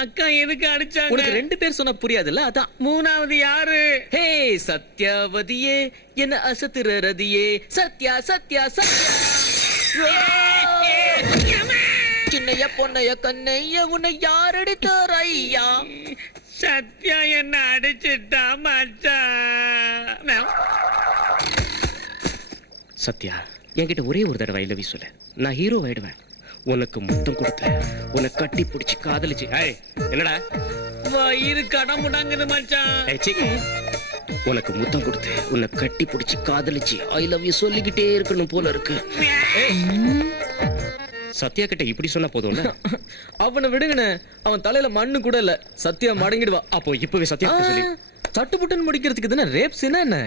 அக்கா எதுக்கு அடிச்சாங்க? உனக்கு 2 பேர் சொன்னா புரியாதுல்ல, அதான். மூணாவது யாரு? ஹே சத்யாவதியே, என்ன அசத்துற ரதியே, சத்யா சத்யா சத்யா. சின்னைய பொன்னைய கண்ணைய உன்னை யார் அடித்தார் ஐயா? சத்யா என்ன அடிச்சிட்டா மச்சான். சத்யா, என்கிட்ட ஒரே ஒரு தடவை ஐ லவ் யூ சொல்லு, நான் ஹீரோ ஆயிடுவேன். உனக்கு முத்தம் கொடுத்து உன்னை கட்டி பிடிச்சி காதலிச்சு. என்னடா வயிறு கடமுடாங்குது மச்சான். உனக்கு முத்தம் கொடுத்து உன்னை கட்டி பிடிச்சி காதலிச்சு ஐ லவ் யூ சொல்லிக்கிட்டே இருக்கணும் போல இருக்கு. சத்யா கிட்ட இப்படி சொன்னா போதும்ல? அவனை விடுங்கண்ணே, அவன் தலையில மண்ணு கூட இல்ல. சத்யா மடங்கிடுவா. அப்போ இப்பவே சத்யா கிட்ட சொல்லி சட்டுப்புட்டுன்னு முடிக்கிறதுக்கு தானே ரேப் சீனா என்ன?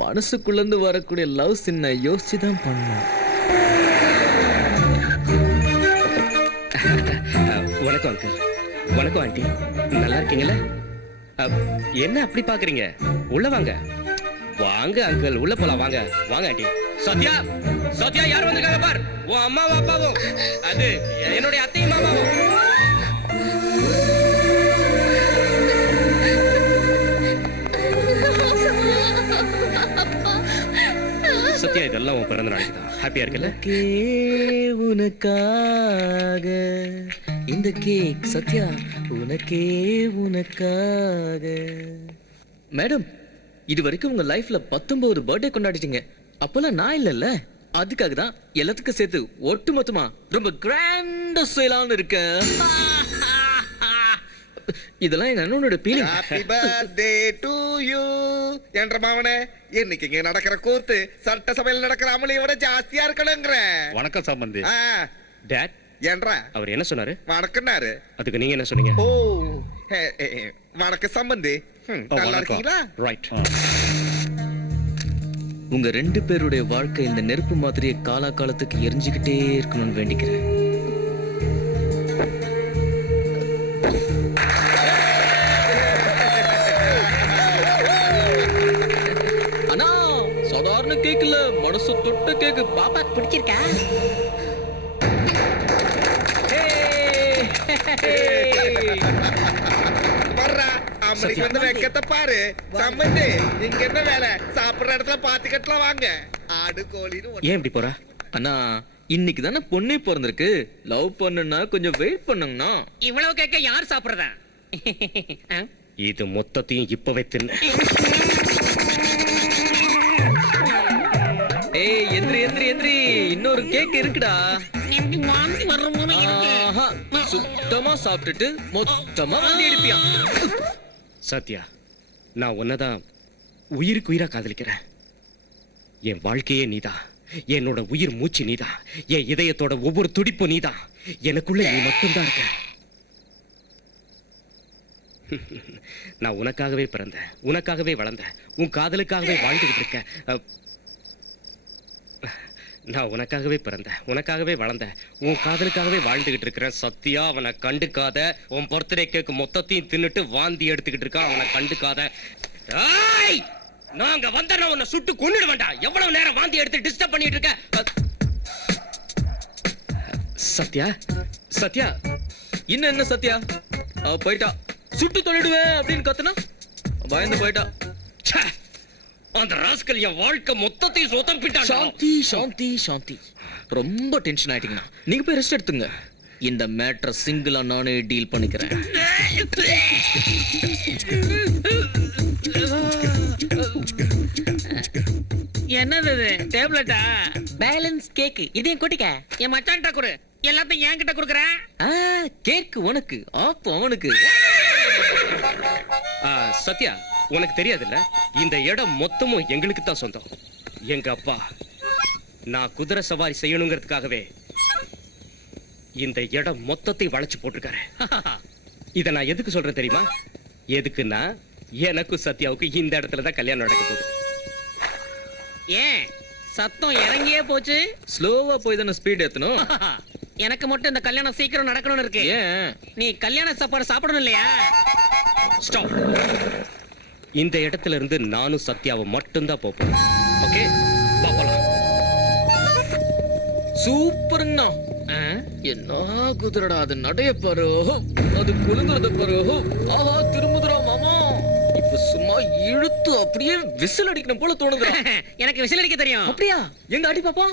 மனசுக்குள்ள இருந்து வரக்கூடிய லவ் சீனை யோசிச்சுதான் பண்ணும். வணக்கம் அங்கிள். வணக்கம் ஆண்டி, நல்லா இருக்கீங்களா? என்ன அப்படி பாக்குறீங்க? உள்ள வாங்க. வாங்க அங்கிள், உள்ள போலாம். வாங்க வாங்க ஆண்டி. சத்யா, சத்யா யார் வந்திருக்காங்க பார். உன் அம்மாவும் அப்பாவும், அது என்னுடைய அத்தையும் மாமாவும். சத்யா, இதெல்லாம் உன் பிறந்த நாளைக்கு தான். ஹாப்பியா இருக்கல? உனக்காக இந்த கேக் சத்யா, உனக்கே உனக்காக. மேடம், இது வரைக்கும் உங்க லைஃப்ல 19 பர்த்டே கொண்டாடிட்டீங்க. அப்பெல்லாம் நான் இல்லல்ல, அதுக்காக தான் எல்லாத்துக்கும் சேர்த்து ஒட்டு மொத்தமா ரொம்ப கிராண்டா செய்யலாம்னு இருக்கேன். இதெல்லாம் எங்க அண்ணனோட feeling. Happy birthday to you என்ற மாவனே, இன்னைக்கு இங்க நடக்கிற கூத்து சட்ட சபையில் நடக்கிற அமளியோட ஜாஸ்தியா இருக்கணுங்கிற. வணக்கம் சம்பந்தி. டாட், ஏன்றா அவர் என்ன சொன்னாரு? வணக்கம்னாரு. அதுக்கு நீங்க என்ன சொன்னீங்க? ஓ, வணக்கம் சம்பந்தி. நல்லா இருக்கீங்களா? ரைட். உங்க 2 பேருடைய வாழ்க்கை இந்த நெருப்பு மாதிரியே காலாகாலத்துக்கு எரிஞ்சுக்கிட்டே இருக்கணும்னு வேண்டிக்கிறேன். அண்ணா, சாதாரண கேக் இல்ல, மனசு தொட்ட கேக். பாப்பாக்கு பிடிச்சிருக்கா? வர்றா, அம்மனிக்கு வந்து வெக்கத்தை பாரு. சம்பந்தி, இங்க என்ன வேலை? சாப்பிடுற இடத்துல பாத்துக்கட்டலாம் வாங்க. ஆடு கோழின்னு ஏன் இப்படி போற? அண்ணா, இன்னைக்கு தானே பொண்ணே பிறந்திருக்கு. லவ் பண்ணுனா கொஞ்சம் வெயிட் பண்ணுங்கண்ணா. இவ்வளவு கேட்க யார் சாப்பிடுறதா? இது மொத்தத்தையும் இப்பவே தின்னு. ஏய், எந்திரி எந்திரி எந்திரி, இன்னொரு கேக் இருக்குடா. வாந்தி வர்ற ஆஹா, சுத்தமா சாப்பிட்டுட்டு மொத்தமா வாந்தி எடுப்பியா? சத்யா, நான் உன்னதான் உயிருக்கு உயிரா காதலிக்கிறேன். என் வாழ்க்கையே நீதான், என்னோட உயிர் மூச்சு நீதான், என் இதயத்தோட ஒவ்வொரு துடிப்பும் நீதான். எனக்குள்ள நீ மட்டும்தான் இருக்க. நான் உனக்காகவே பிறந்தேன், உனக்காகவே வளர்ந்தேன், உன் காதலுக்காகவே வாழ்ந்துகிட்டு இருக்கேன். நான் உனக்காகவே பிறந்தேன், உனக்காகவே வளர்ந்தேன், உன் காதலுக்காகவே வாழ்ந்துகிட்டு இருக்கிறேன். சத்யா, அவனை கண்டுக்காத. உன் பர்த்டே கேக்கு மொத்தத்தையும் தின்னுட்டு வாந்தி எடுத்துக்கிட்டு இருக்கான். அவனை கண்டுக்காத. ஏய், நாங்க வந்தா உன்னை சுட்டு கொன்னுட வேண்டாம். எவ்வளவு நேரம் வாந்தி எடுத்து டிஸ்டர்ப் பண்ணிட்டு இருக்க? சத்யா, சத்யா. இன்னும் என்ன சத்யா? அவ போயிட்டா. சுட்டு தொலைடுவேன் அப்படின்னு கத்துனா பயந்து போயிட்டா. ச்சே, அந்த ராஸ்கல் என் வாழ்க்கை மொத்தத்தையும் சொதப்பிட்டான். சாந்தி சாந்தி சாந்தி, ரொம்ப டென்ஷன் ஆயிட்டீங்கன்னா நீங்க போய் ரெஸ்ட் எடுத்துங்க. இந்த மேட்டரை சிங்கிளா நானே டீல் பண்ணிக்கிறேன். என்னது இது? டேப்லெட்டா? பேலன்ஸ் கேக், இதையும் கொட்டிக்க. என் மச்சான்ட்ட கொடு. எல்லாத்தையும் என்கிட்ட கொடுக்குறேன். கேக் உனக்கு, ஆப்பு அவனுக்கு. சத்யா, உனக்கு தெரியாதுல்ல, இந்த இடம் மொத்தமும் எங்களுக்கு தான் சொந்தம். எங்க அப்பா நான் குதிரை சவாரி செய்யணுங்கிறதுக்காகவே இந்த இடம் மொத்தத்தை வளைச்சு போட்டிருக்காரு. இத நான் எதுக்கு சொல்றேன் தெரியுமா? எதுக்குன்னா, எனக்கும் சத்யாவுக்கு இந்த இடத்துல தான் கல்யாணம் நடக்க போகுது. ஏன் சத்தம் இறங்கியே போச்சு? ஸ்லோவா போய் தானே ஸ்பீட் ஏத்தணும். எனக்கு மட்டும் இந்த கல்யாணம் சீக்கிரம் நடக்கணும்னு இருக்கு. ஏன்? நீ கல்யாண சாப்பாடு சாப்பிடணும் இல்லையா? ஸ்டாப். இந்த இடத்துல இருந்து நானும் சத்யாவும் மட்டும்தான் போறோம். ஓகே, பாப்பலாம். சூப்பர்ண்ணா. என்ன குதிரடா அது, நடைய பாரு, அது குலுங்குறத பாரு. ஆஹா, திரும்புதுரா மாமா. இப்ப சும்மா இழுத்து அப்படியே விசில் அடிக்கணும் போல தோணுதுடா. எனக்கு விசில் அடிக்க தெரியும். அப்படியா? எங்க அடி பாப்பா.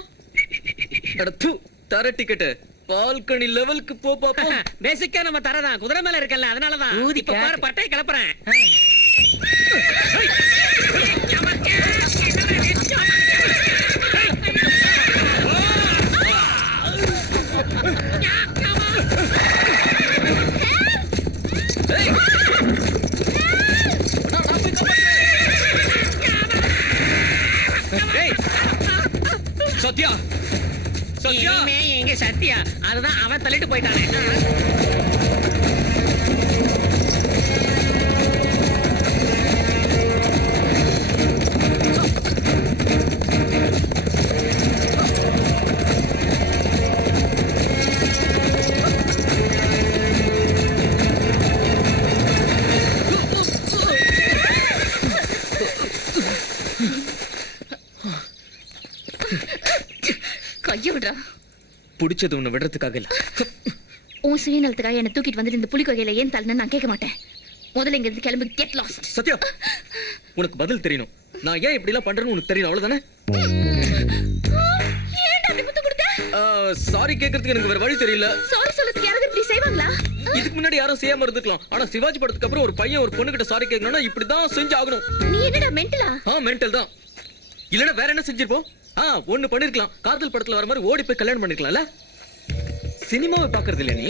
அடுத்து தர டிக்கெட் பால்கனி லெவலுக்கு போ பாப்பா. பேசிக்கா நம்ம தரதான், குதிரை மேல இருக்கல, அதனாலதான். இப்ப பாரு, பட்டை கிளப்புறேன். சத்யா, சத்யா. இனிமே எங்க சத்யா, அதுதான் அவன் தள்ளிட்டு போயிட்டானே. புடிச்சது உன்னை விடுறதுக்காக இல்ல. உன் சுயநலத்துக்காக என்ன தூக்கிட்டு வந்துட்டு இந்த புலிக்கொகையில ஏன் தள்ளனு நான் கேட்க மாட்டேன். முதல்ல இங்க இருந்து கிளம்பி கெட் லாஸ்ட். சத்யா, உனக்கு பதில் தெரியணும். நான் ஏன் இப்படி எல்லாம் பண்றேன்னு உனக்கு தெரியணும், அவ்வளவுதானே? ஏன்டா அப்படி முத்து கொடுத்த? சாரி கேக்குறதுக்கு எனக்கு வேற வழி தெரியல. சாரி சொல்றதுக்கு யாராவது இப்படி செய்வாங்களா? இதுக்கு முன்னாடி யாரும் செய்யாம இருந்துக்கலாம். ஆனா சிவாஜி படத்துக்கு அப்புறம் ஒரு பையன் ஒரு பொண்ணு கிட்ட சாரி கேட்கணும்னா இப்படிதான் செஞ்சு ஆகணும். நீ என்னடா மென்டலா? மென்டல் தான். இல்லனா வேற என்ன செஞ்சிருப்போம்? ஒண்ணு பண்ணிருக்கலாம். காதல் படத்துல வர மாதிரி ஓடி போய் கல்யாணம் பண்ணிருக்கலாம்ல. சினிமாவை பாக்குறது இல்ல நீ.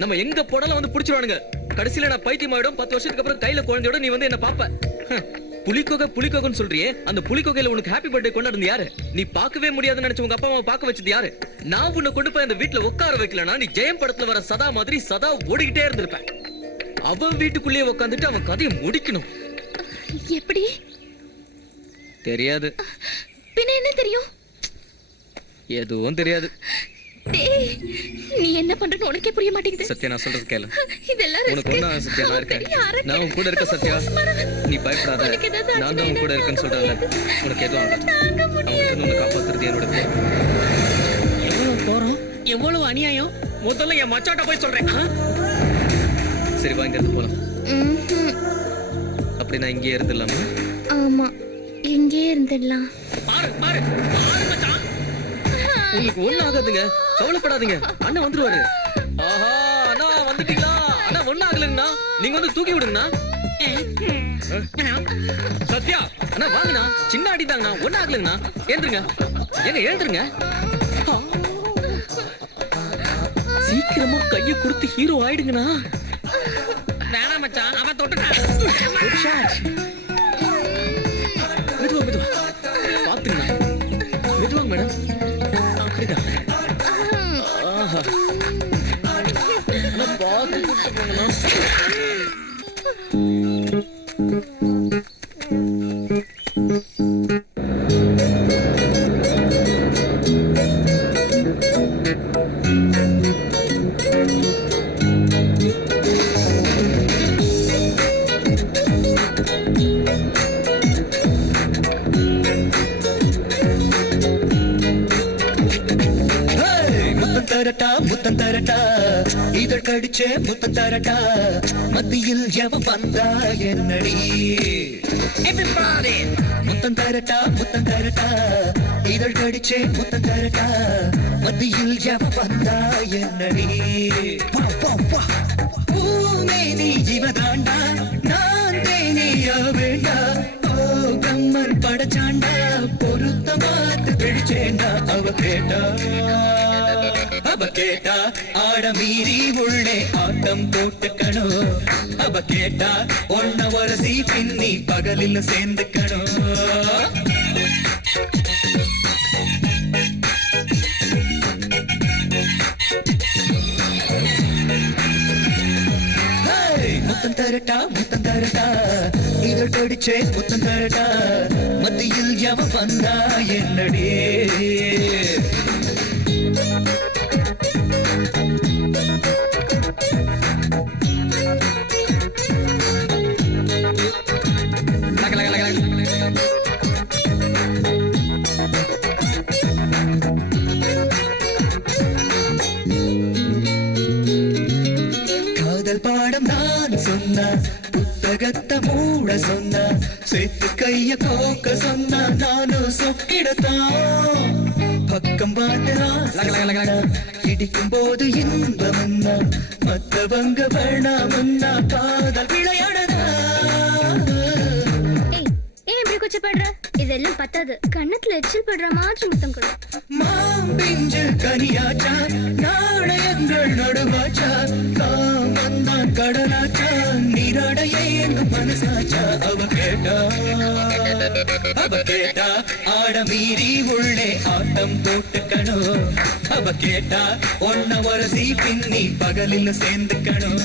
நம்ம எங்க போனாலும் வந்து புடிச்சிருவானுங்க. கடைசியில நான் பைத்தியம் ஆயிடும். 10 வருஷத்துக்கு அப்புறம் கையில குழந்தையோட நீ வந்து என்ன பாப்ப. புலிக்கோகன்னு சொல்றியே, அந்த புலிக்கோகையில உனக்கு ஹாப்பி பர்த்டே கொண்டாடுறது யாரு? நீ பார்க்கவே முடியாதுன்னு நினைச்சு உங்க அப்பா அம்மா பார்க்க வச்சது யாரு? நான் உன்னை கொண்டு போய் அந்த வீட்டுல உட்கார வைக்கலனா நீ ஜெயம் படத்துல வர சதா மாதிரி சதா ஓடிக்கிட்டே இருந்திருப்பேன். அவன் வீட்டுக்குள்ளேயே உட்காந்துட்டு அவன் கதையை முடிக்கணும். எப்படி? தெரியாது. பின்ன என்ன தெரியும்? எதுவும் தெரியாது. டேய், நீ என்ன பண்றன்னு உனக்கே புரிய மாட்டேங்குது. சத்யா, நான் சொல்றது கேளு. இதெல்லாம் உனக்கு ஒண்ணா சத்யா, நான் இருக்கேன். நான் உன் கூட இருக்க சத்யா. நீ பயப்படாத. நான் தான் உன் கூட இருக்கேன்னு சொல்றேன்ல. உனக்கு எதுவும் ஆகாது. அவன் உன்னை காப்பாத்துறது என்னோட பொறுப்பு. எவ்வளவு போறோம், எவ்வளவு அநியாயம். முதல்ல என் மச்சாட்ட போய் சொல்றேன். சரி, வா, இங்க இருந்து போலாம். அப்படி நான் இங்கே இருந்துடலாமா? ஆமா, இங்கே இருந்துடலாம். பாரு பாரு பாரு மச்சான். உங்களுக்கு ஒண்ணு ஆகாதுங்க, கவலைப்படாதீங்க. அண்ணன் வந்துருவாரு. ஆஹா, அண்ணா வந்துட்டீங்களா? அண்ணா ஒண்ணு ஆகலங்கண்ணா. நீங்க வந்து தூக்கி விடுங்கண்ணா. சத்யா, அண்ணா வாங்கண்ணா. சின்ன அடிதாங்கண்ணா, ஒண்ணு ஆகலங்கண்ணா. ஏந்துருங்க. ஏங்க எழுந்துருங்க. சீக்கிரமா கையை கொடுத்து ஹீரோ ஆயிடுங்கண்ணா. வேணாம் மச்சான், அவன் தொட்டுட்டான். மெதுவா மெதுவா பாத்துங்கண்ணா. மெதுவாங்க மேடம். ஆஹா, பார்த்து கூட்டு போங்கண்ணா. முத்தம் தரட்டா, இதழ் கடிச்சே முத்தம் தரட்டா, மத்தியில் எவன் வந்தா என்னடி? முத்தம் தரட்டா, இதழ் கடிச்சே முத்தம் தரட்டா, மத்தியில் எவன் வந்தா என்னடி? பூமேனி ஜீவதாண்டா, நான் தேனியா வேண்டா. ஓ கம்மன் படச்சாண்டா, பொருத்த மாத்து பிடிச்சேண்டா. அவ கேட்டா ஆட மீறி உள்ளே ஆட்டம் போட்டுக்கணும். அவ கேட்டா ஒன்ன வரசி பின்னி பகலில் சேர்ந்துக்கணும். முத்தம் தரட்டா, இதழ் கடிச்சே முத்தம் தரட்டா, மத்தியில் எவன் வந்தா என்னடி? காதல் பாடம் நான் சொன்னா, புத்தகத்தை மூட சொன்னா, சேர்த்து கைய கோக்க சொன்னா, நானும் சொக்கிடத்தான். பக்கம் பார்த்து இடிக்கும் போது இன்பம்னா, மத்தவங்க வேணாமன்னா, காதல் விளையாடதா. கூச்சப்படுற, இதெல்லாம் பத்தாது. கண்ணத்துல எச்சில் படுற மாதிரி முத்தம் கொடு. மாம்பிஞ்சு கனியாச்சா, நாணயங்கள் நடுவாச்சா, காமந்தான் கடலாச்சா, நீராடைய எங்க மனசாச்சா. அவ கேட்டா ஆட மீறி உள்ளே ஆட்டம் போட்டுக்கணும். அவ கேட்டா ஒன்ன வரசி பின்னி பகலில் சேர்ந்துக்கணும்.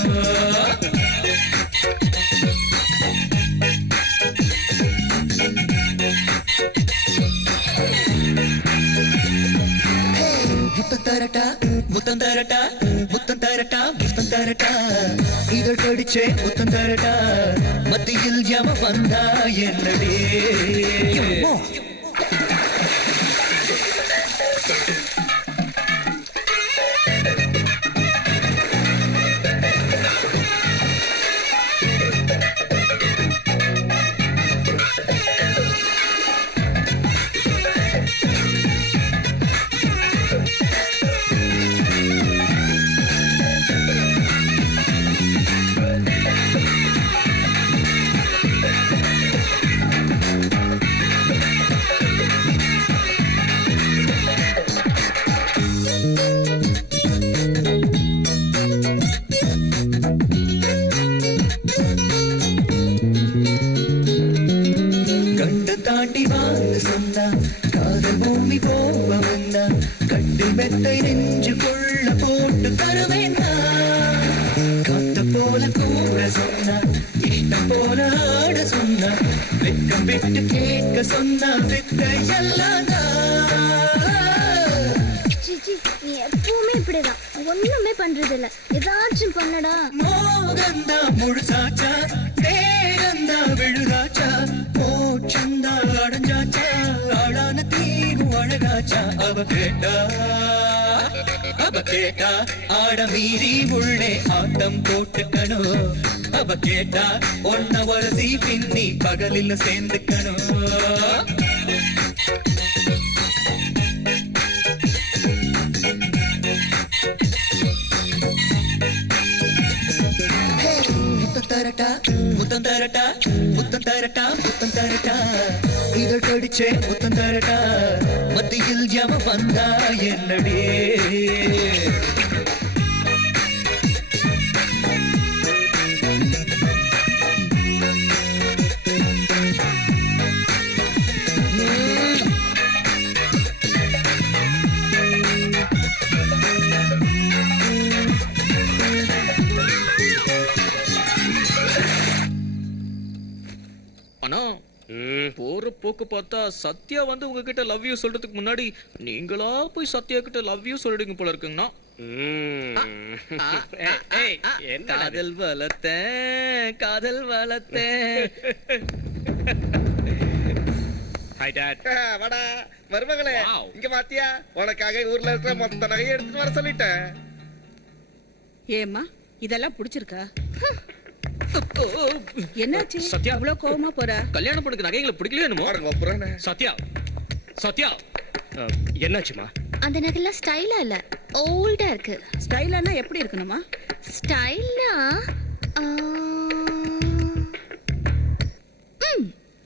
முத்தம் தரட்டா, இதழ் கடிச்சே முத்தம் தரட்டா, மத்தியில் எவ வந்தா என்னடி? தாண்டி வான்னு சொன்னா காதல் பூமி போவ வந்தா கட்டில் மெத்தை நெஞ்சு கொள்ள போட்டு தருவேன்னா காத்த போல கூற சொன்னா இஷ்டம் போல ஆட சொன்னா வெட்கம் விட்டு கேட்க சொன்னா வித்தை எல்லாம் சிச்சி நீ எப்பவுமே இப்படிதான் ஒண்ணுமே பண்றது இல்ல ஏதாச்சும் பண்ணடா மோகந்தா முழுசாச்சா தேகந்தா விழுதாச்சா மோட்சந்தா அடைஞ்சாச்சா ஆளான தீரும் அழகாச்சா அவ கேட்டா ஆட மீறி உள்ளே ஆட்டம் போட்டுக்கணும் அவ கேட்டா ஒன்ன வரசி பின்னி பகலில் சேர்ந்துக்கணும் முத்தம் தரட்டா இதழ் கடிச்சே முத்தம் தரட்டா மத்தியில் ஜம வந்தா என்னடே ஆனா போற போக்கு பார்த்தா சத்யா வந்து உங்ககிட்ட லவ் யூ சொல்றதுக்கு முன்னாடி நீங்களா போய் சத்யா கிட்ட லவ் யூ சொல்லிடுங்க போல இருக்குங்கண்ணா. காதல் வளர்த்தேன் ஹாய் டாட். வாடா மருமகளே இங்க பாத்தியா உனக்காக ஊர்ல இருக்கிற மொத்த நகையை எடுத்துட்டு வர சொல்லிட்டேன். ஏம்மா இதெல்லாம் பிடிச்சிருக்கா? என்னாச்சு சத்யா. இவ்வளவு கோவமா போற? கல்யாண பொண்ணுக்கு நகைகளை பிடிக்கலையோ என்னமோ. பாருங்க அப்புறம் சத்யா என்னாச்சுமா? அந்த நகைலாம் ஸ்டைலா இல்ல ஓல்டா இருக்கு. ஸ்டைலானா எப்படி இருக்கணுமா? ஸ்டைல்னா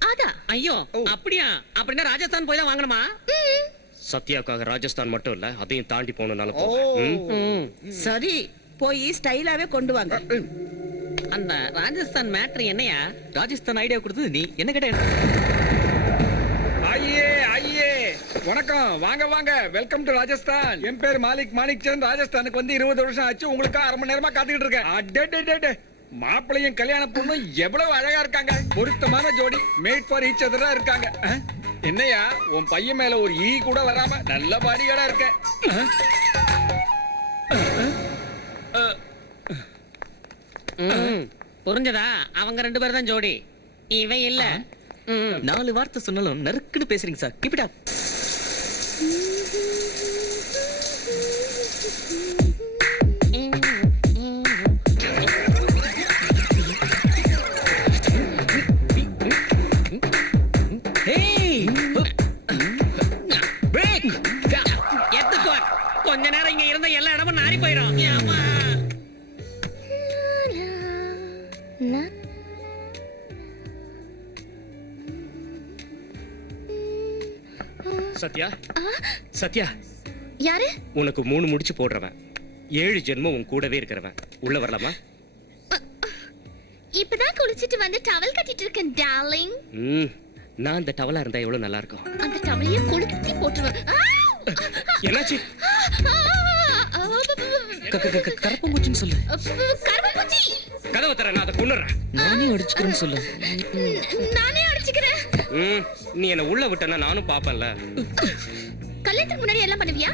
அதான். ஐயோ அப்படியா? அப்படின்னா ராஜஸ்தான் போய் தான் வாங்கணுமா? சத்யாக்காக ராஜஸ்தான் மட்டும் இல்ல அதையும் தாண்டி போகணும்னால சரி போய் ஸ்டைலாவே கொண்டு வாங்க. அந்த ராஜஸ்தான் மேட்ரு என்னையா? ராஜஸ்தான் ஐடியா கொடுத்தது நீ என்ன கேட்ட? ஐயே வணக்கம், வாங்க வாங்க, வெல்கம் டு ராஜஸ்தான். என் பேர் மாணிக் சந்த். ராஜஸ்தானுக்கு வந்து 20 வருஷம் ஆச்சு. உங்களுக்கு 1/2 மணி நேரமா காத்துக்கிட்டு இருக்கேன். மாப்பிள்ளையும் கல்யாண பொண்ணும் எவ்வளவு அழகா இருக்காங்க. பொருத்தமான ஜோடி, மேட் ஃபார் ஈச் அதரா இருக்காங்க. என்னையா உன் பையன் மேல ஒரு ஈ கூட வராம நல்ல பாடிகாடா இருக்க. புரிஞ்சதா? அவங்க 2 பேர் தான் ஜோடி, இவன் இல்ல. 4 வார்த்தை சொன்னாலும் நறுக்குன்னு பேசுறீங்க சார். இப்படா கொஞ்ச நேரம் இங்க இருந்த எல்லா இடமும் நாரி போயிடும். சத்யா யாரு? உனக்கு 3 முடிச்சு போடுறவன், 7 ஜென்மம் உன் கூடவே இருக்கிறவன். உள்ள வரலாமா? இப்பதான் குளிச்சிட்டு வந்து டவல் கட்டிட்டு இருக்கேன் டார்லிங். நான் அந்த டவலா இருந்தா எவ்வளவு நல்லா இருக்கும். அந்த டவலையே கொளுத்தி போட்டுருவேன். என்னாச்சு? கரப்பம்பூச்சின்னு சொல்லு. கரப்பாம்பூச்சி. கதவை தர, நான் அதை கொன்னுறேன். நானே அடிச்சுக்கிறேன்னு சொல்லு. நானே அடிச்சுக்கிறேன். நீ என்ன உள்ள விட்டனா நானும் பாப்பேன்ல. கல்யாணத்துக்கு முன்னாடி எல்லாம் பண்ணுவியா?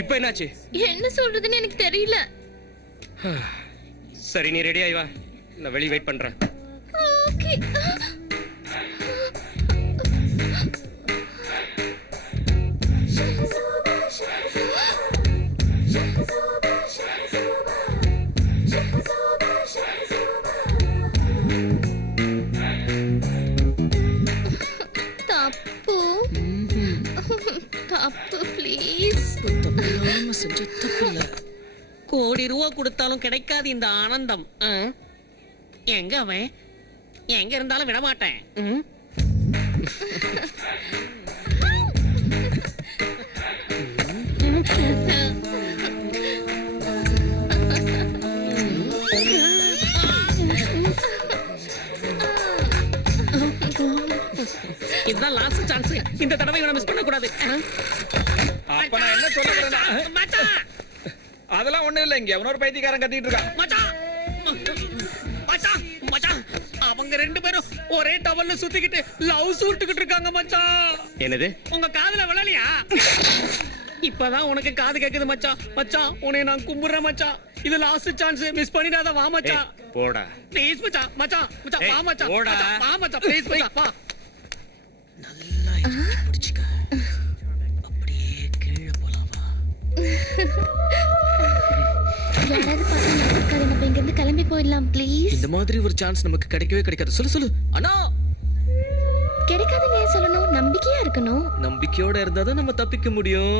இப்ப என்னாச்சு? என்ன சொல்றதுன்னு எனக்கு தெரியல. சரி நீ ரெடி ஆயி வா, நான் வெளிய வெயிட் பண்றேன். ஓகே. தப்பு தப்பு ப்ளீஸ். செஞ்ச தப்பு இல்ல. கோடி ரூபா கொடுத்தாலும் கிடைக்காது இந்த ஆனந்தம். எங்க அவன்? எங்க இருந்தாலும் விட மாட்டேன். முடியாது அப்ப நான் என்ன சொல்ல வரேன்னா, மச்சான் அதெல்லாம் ஒண்ணும் இல்ல, இங்க எவனோ ஒரு பைத்தியக்காரன் கத்திட்டு இருக்கான். மச்சான் மச்சான் மச்சான் அவங்க ரெண்டு பேரும் ஒரே டவல்ல சுத்திக்கிட்டு லவ் சூட்டுக்கிட்டு இருக்காங்க மச்சான். என்னது? உங்க காதுல விழலையா? இப்பதான் உனக்கு காது கேக்குது மச்சான். மச்சான் உன்னை நான் கும்பிடுறேன் மச்சான். இது லாஸ்ட் சான்ஸ், மிஸ் பண்ணிடாத. வா மச்சான், போடா. ப்ளீஸ் மச்சான். மச்சான் மச்சான் வா மச்சான். போடா. மச்சான், வா மச்சான் ப்ளீஸ் மச்சான் வா. நல்லா இறுக்கி பிடிச்சுக்க. அப்படியே கீழே போலாம் வா. யாராவது பார்த்தா நல்லா இருக்காது, நம்ம இங்க இருந்து கிளம்பி போயிடலாம் ப்ளீஸ். இந்த மாதிரி ஒரு சான்ஸ் நமக்கு கிடைக்கவே கிடைக்காது. சொல்லு சொல்லு அண்ணா. கிடைக்காதுன்னு ஏன் சொல்லணும்? நம்பிக்கையா இருக்கணும். நம்பிக்கையோட இருந்தாதான் நம்ம தப்பிக்க முடியும்.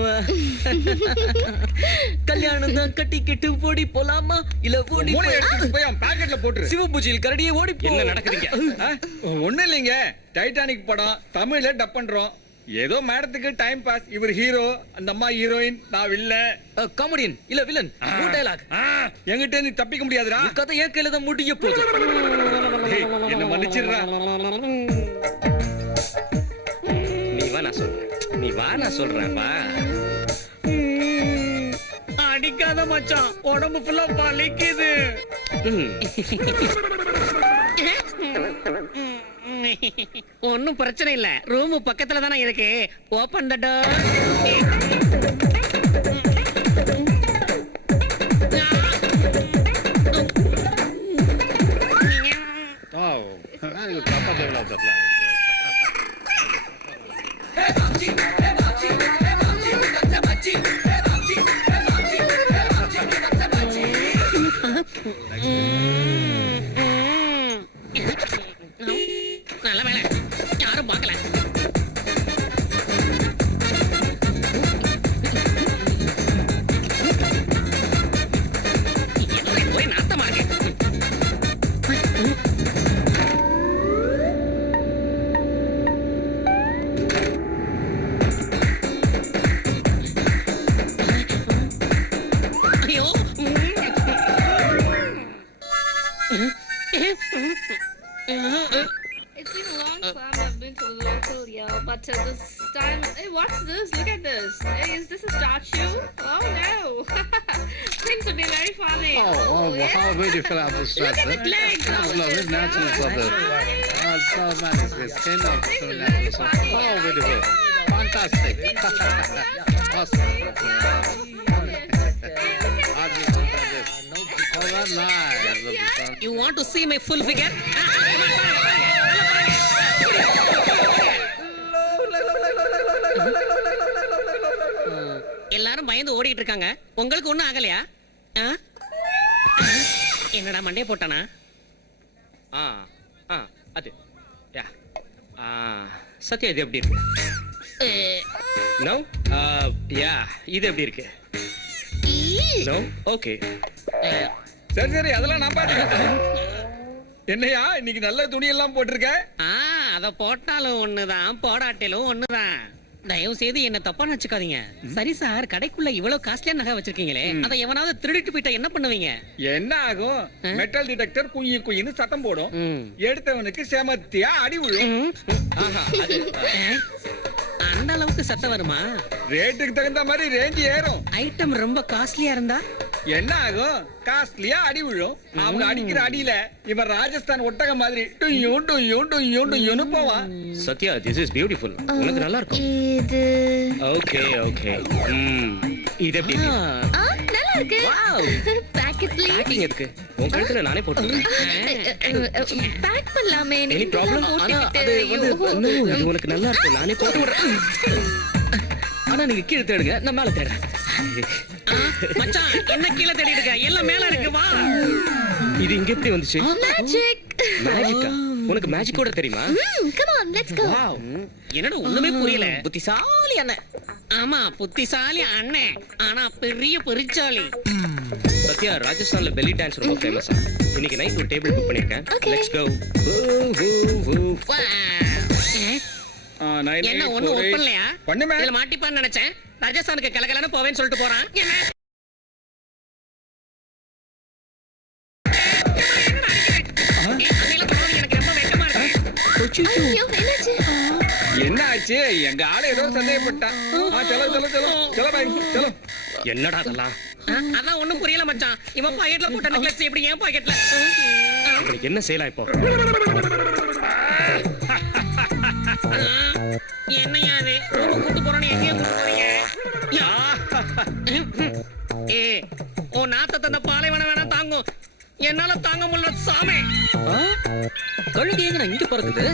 கல்யாணம் தான் கட்டிக்கிட்டு ஓடி போலாமா இல்ல ஓடி மூளை எடுத்துட்டு போய் அவன் பாக்கெட்ல போட்டுரு. சிவபூஜையில் கரடியே ஓடி போ. என்ன நடக்குதுங்க? ஒண்ணும் இல்லைங்க, டைட்டானிக் படம் தமிழ்ல டப் பண்றோம். ஏதோ மேடத்துக்கு டைம் பாஸ். இவர் ஹீரோ, அந்த அம்மா ஹீரோயின், நான் வில்ல. காமெடியன் இல்ல வில்லன். Good dialogue. என்கிட்ட நீ தப்பிக்க முடியாதுடா. கதை ஏன் கையில தான் முடிய போகுது. டேய், என்ன மன்னிச்சிடுறா. நீ வா நான் சொல்றேன். நீ வா நான் சொல்றேன். வா. அடிக்காத மச்சான், உடம்பு ஃபுல்லா வலிக்குது. ஒன்னும் பிரச்சனை இல்ல, ரூம் பக்கத்துல தானே இருக்கு. Open the door. நல்ல வேலை, யாரும் பார்க்கல. ஒரே நாத்தமா இருக்கு. ஐயோ. It's been a long time I've been to the local, yeah, but this time, hey, what's this? Look at this. Hey, is this a statue? Oh no. Seems to be very funny. Yeah. How beautiful are the Look at the legs. the naturals of the so much the skin of This the is very naturals. funny. How beautiful. Fantastic. Awesome. Oh, that's nice. You want to see my full figure? எல்லாரும் பயந்து ஓடிட்டு இருக்காங்க. உங்களுக்கு ஒண்ணும் ஆகலையா? ஆ? என்னடா மண்டைய போட்டானா? ஆ ஆ அது யா ஆ சத்யா இது எப்படி இருக்கு? நோ யா இது எப்படி இருக்கு? No okay. சரி சரி, அதெல்லாம் நான் பாத்துக்கிறேன். என்னையா இன்னைக்கு நல்ல துணி எல்லாம் போட்டிருக்க? அத போட்டாலும் ஒண்ணுதான், போடாட்டிலும் ஒண்ணுதான். தயவு செய்து என்ன தப்பா நினைச்சுக்காதீங்க. சரி சார், கடைக்குள்ள இவ்வளவு காஸ்ட்லியா நகை வச்சிருக்கீங்களே, அதை எவனாவது திருடிட்டு போயிட்டா என்ன பண்ணுவீங்க? என்ன ஆகும்? மெட்டல் டிடெக்டர் குயி குயின்னு சத்தம் போடும். எடுத்தவனுக்கு செமத்தியா அடி விழும். ஆஹா அது அந்த அளவுக்கு சத்தம் வருமா? ரேட்டுக்கு தகுந்த மாதிரி ரேஞ்ச் ஏறும். ஐட்டம் ரொம்ப காஸ்ட்லியா இருந்தா என்ன ஆகும்? காஸ்ட்லியா அடி விழும். அவங்க அடிக்கிற அடியில இவன் ராஜஸ்தான் ஒட்டகம் மாதிரி டுய்யும் டுய்யும் டுய்யும் டுய்யும்னு போவான். Sathya this is beautiful. உனக்கு நல்லா இருக்கும். இது ஓகே ஓகே. இது எப்படி இருக்கு? நல்லா இருக்கு. Packet please. பேக்கிங் இருக்கு. உன் கழுத்துல நானே போட்டுறேன். பேக் பண்ணலாமே. Any problem? அது வந்து இது உனக்கு நல்லா இருக்கு. நானே போட்டு விடுறேன். ஆனா நீங்க கீழே தேடுங்க, நான் மேல தேடுறேன். மச்சான் என்ன கீழே தேடிட்டு இருக்க? எல்லாம் மேல இருக்கு, வா. இது இங்க எப்படி வந்துச்சு? மேஜிக். மேஜிக்கா? உனக்கு மேஜிக் கூட தெரியுமா? Come on let's go. Wow. என்னடா ஒண்ணுமே புரியல. புத்திசாலி அண்ணன். ஆமா புத்திசாலி அண்ணன், ஆனா பெரிய பெருச்சாலி. சத்யா ராஜஸ்தான்ல பெல்லி டான்ஸ் ரொம்ப ஃபேமஸ். இன்னைக்கு நைட் ஒரு டேபிள் புக் பண்ணிருக்கேன். Okay. Let's go. என்ன ஒண்ணு ஒப்பன்லையா? பண்ணுமே. இதுல மாட்டிப்பான்னு நினைச்சேன். ராஜஸ்தானுக்கு கலகலன்னு போவேன்னு சொல்லிட்டு போறான். என்ன? அங்கெல்லாம் போறது எனக்கு ரொம்ப வெட்கமா இருக்கு. ஐயோ என்னாச்சு? என்ன ஆச்சு எங்க ஆளு ஏதோ சந்தேகப்பட்டான் சலோ சலோ சலோ சலோ பாய் சலோ என்னடா அதெல்லாம்? அதான் ஒண்ணும் புரியல மச்சான். இவன் பாக்கெட்ல போட்ட நெக்லஸ் எப்படி என் பாக்கெட்ல? உனக்கு என்ன செய்யலாம் இப்போ? என்னையா இது? கூட்டு போறோன்னு எங்கேயும் கூட்டு போறீங்க? ஏ உன் நாத்த தந்த பாலைவனம் வேணா தாங்கும். என்னால தாங்க முடியல சாமி. கழுகு எங்க இங்க பறக்குது?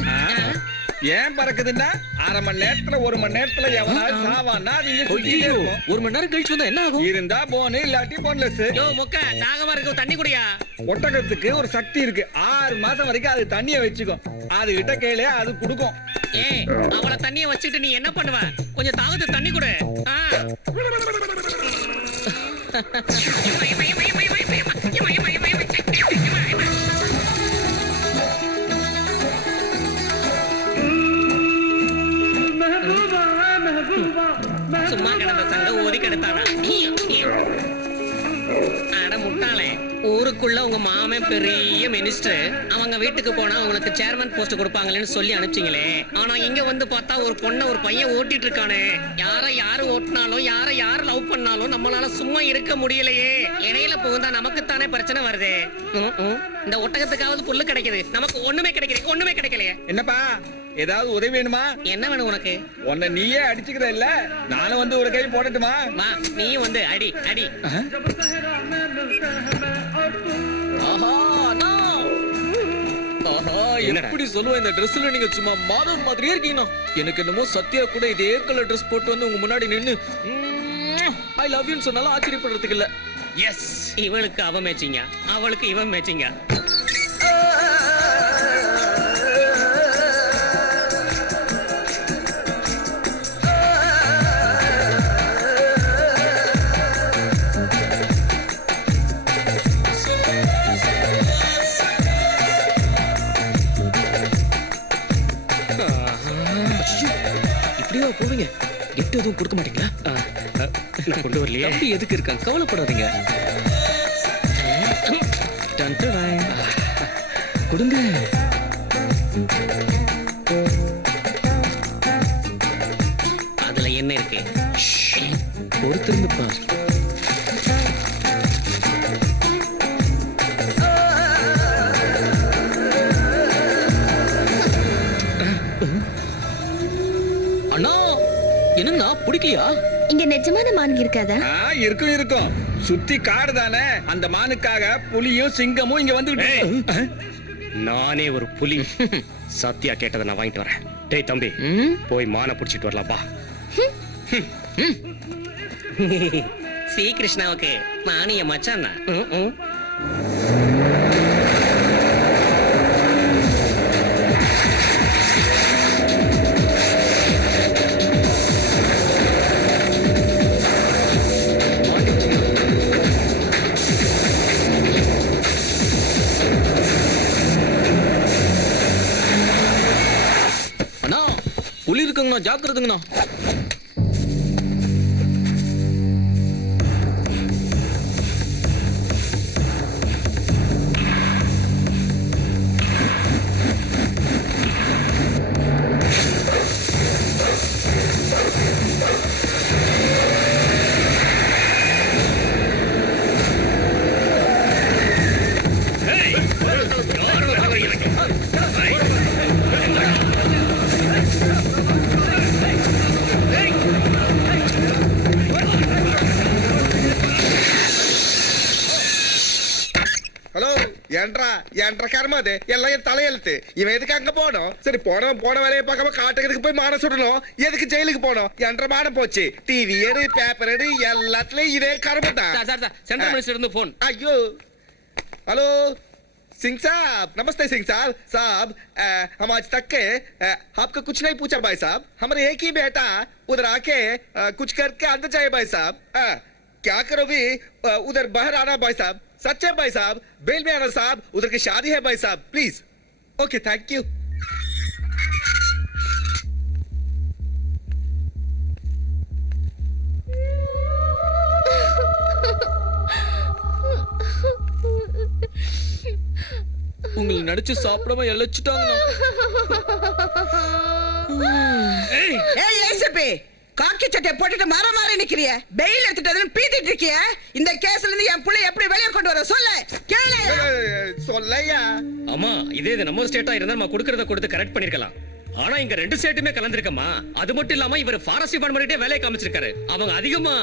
ஏன் பறக்குதுன்னா 1/2 மணி நேரத்துல 1 மணி நேரத்துல எவனாவது சாவான்னா அது இங்க சுத்திட்டே ஐயோ, இருக்கும். 1 மணி நேரம் கழிச்சு வந்தா என்ன ஆகும்? இருந்தா போனு இல்லாட்டி போன்லெஸ். யோ மொக்க தாகமா இருக்கு தண்ணி குடியா. ஒட்டகத்துக்கு ஒரு சக்தி இருக்கு. 6 மாசம் வரைக்கும் அது தண்ணிய வச்சுக்கும். அது கிட்ட கேளு அது குடுக்கும். ஏய் அவள தண்ணிய வச்சிட்டு நீ என்ன பண்ணுவ? கொஞ்சம் தாகத்து தண்ணி குடு. சும்மா கிடந்த சங்க ஒதுக்கி எடுத்தானா? அட முட்டாளே, ஊருக்குள்ள உங்க மாமன் பெரிய மினிஸ்டர். அவங்க வீட்டுக்கு போனா அவங்களுக்கு சேர்மன் போஸ்ட் கொடுப்பாங்களேன்னு சொல்லி அனுப்பிச்சிங்களே. ஆனா இங்க வந்து பார்த்தா ஒரு பொண்ணை ஒரு பையன் ஓட்டிட்டு இருக்கானே. யாரு ஓட்டினாலும் யாரு லவ் பண்ணாலும் நம்மளால சும்மா இருக்க முடியலையே. இடையில புகுந்தா நமக்குத்தானே பிரச்சனை வருது. இந்த ஒட்டகத்துக்காவது புல்லு கிடைக்குது, நமக்கு ஒண்ணுமே கிடைக்கலையே. என்னப்பா ஏதாவது உதவி வேணுமா? என்ன வேணும் உனக்கு? உன்னை நீயே அடிச்சுக்கிற இல்ல, நானும் வந்து ஒரு கை போடட்டுமா? வா நீ வந்து அடி. ஆஹா, அண்ணா. ஆஹா, எப்படி சொல்லுவேன் இந்த ட்ரெஸ்ல நீங்க சும்மா மாதம் மாதிரியே இருக்கீங்க. எனக்கு என்னமோ சத்யா கூட இதே கலர் ட்ரெஸ் போட்டு வந்து உங்க முன்னாடி நின்னு ஐ லவ் யூன்னு சொன்னாலும் ஆச்சரியப்படுறதுக்கு இல்ல. எஸ், இவளுக்கு அவ மேட்சிங்க, அவளுக்கு இவன் மேட்சிங்க. இப்படியா போவீங்க? கிஃப்ட் எதுவும் கொடுக்க மாட்டீங்களா? நான் கொண்டு வரலையே. தம்பி எதுக்கு இருக்கான்? கவலைப்படாதீங்க. டன் டடன். கொடுங்க. அதுல என்ன இருக்கு? பொறுத்திருந்து பார். அண்ணா, என்னங்கண்ணா பிடிக்கலையா? இங்க நிஜமான மான் இருக்காதா? இருக்கும் சுத்தி காடு தானே. அந்த மானுக்காக புலியும் சிங்கமும் இங்க வந்து நானே ஒரு புலி. சத்யா கேட்டதை நான் வாங்கிட்டு வரேன். டேய் தம்பி, போய் மானை புடிச்சிட்டு வரலாம்பா. ஸ்ரீ கிருஷ்ணாவுக்கு மானிய மச்சான். அண்ணா, புலி இருக்குங்கண்ணா, ஜாக்கிரதுங்கண்ணா. ஹலோ, ஏன்றா கர்மாது எல்லாம் என் தலையெழுத்து. இவன் எதுக்கு அங்க போனோம்? சரி, போன வேலையை பார்க்காம காட்டுக்கிறதுக்கு போய் மானம் சுடணும். எதுக்கு ஜெயிலுக்கு போனோம்? என்ற மானம் போச்சு. டிவி எடு, பேப்பர் எடு, எல்லாத்துலயும் இதே கர்மம் தான். சென்ட்ரல் மினிஸ்டர் இருந்து போன். ஐயோ, हेलो सिंह साहब, नमस्ते सिंह साहब। साहब हम आज तक के आपका कुछ नहीं पूछा भाई साहब। हमारे एक ही बेटा उधर आके कुछ करके अंदर जाए भाई साहब। क्या करो भी उधर बाहर आना भाई साहब। सच है भाई साहब, बेल में आना साहब। उधर की शादी है भाई साहब, प्लीज। Okay, thank you. உங்களை நடிச்சு சாப்பிடாம எழைச்சிட்டாங்கண்ணா. ஏய் ஏசிபி, காக்கி சட்டை போட்டுட்டு மாற நிக்கிறிய, பெயில் எடுத்துட்டு வந்து பீத்திட்டு இருக்கிய. இந்த கேஸ்ல இருந்து என் புள்ள எப்படி வெளிய கொண்டு வர சொல்லு, கேளு. சொல்லையா. அம்மா இதே இது நம்ம ஸ்டேட்டா இருந்தா நம்ம கொடுக்கறத கொடுத்து கரெக்ட் பண்ணிருக்கலாம். ஆனா இங்க 2 ஸ்டேட்டுமே கலந்திருக்கமா. அது மட்டும் இல்லாம இவர் ஃபாரஸ்ட் டிபார்ட்மெண்ட்டே வேலையை காமிச்சிருக்காரு. அவங்க அதிகமா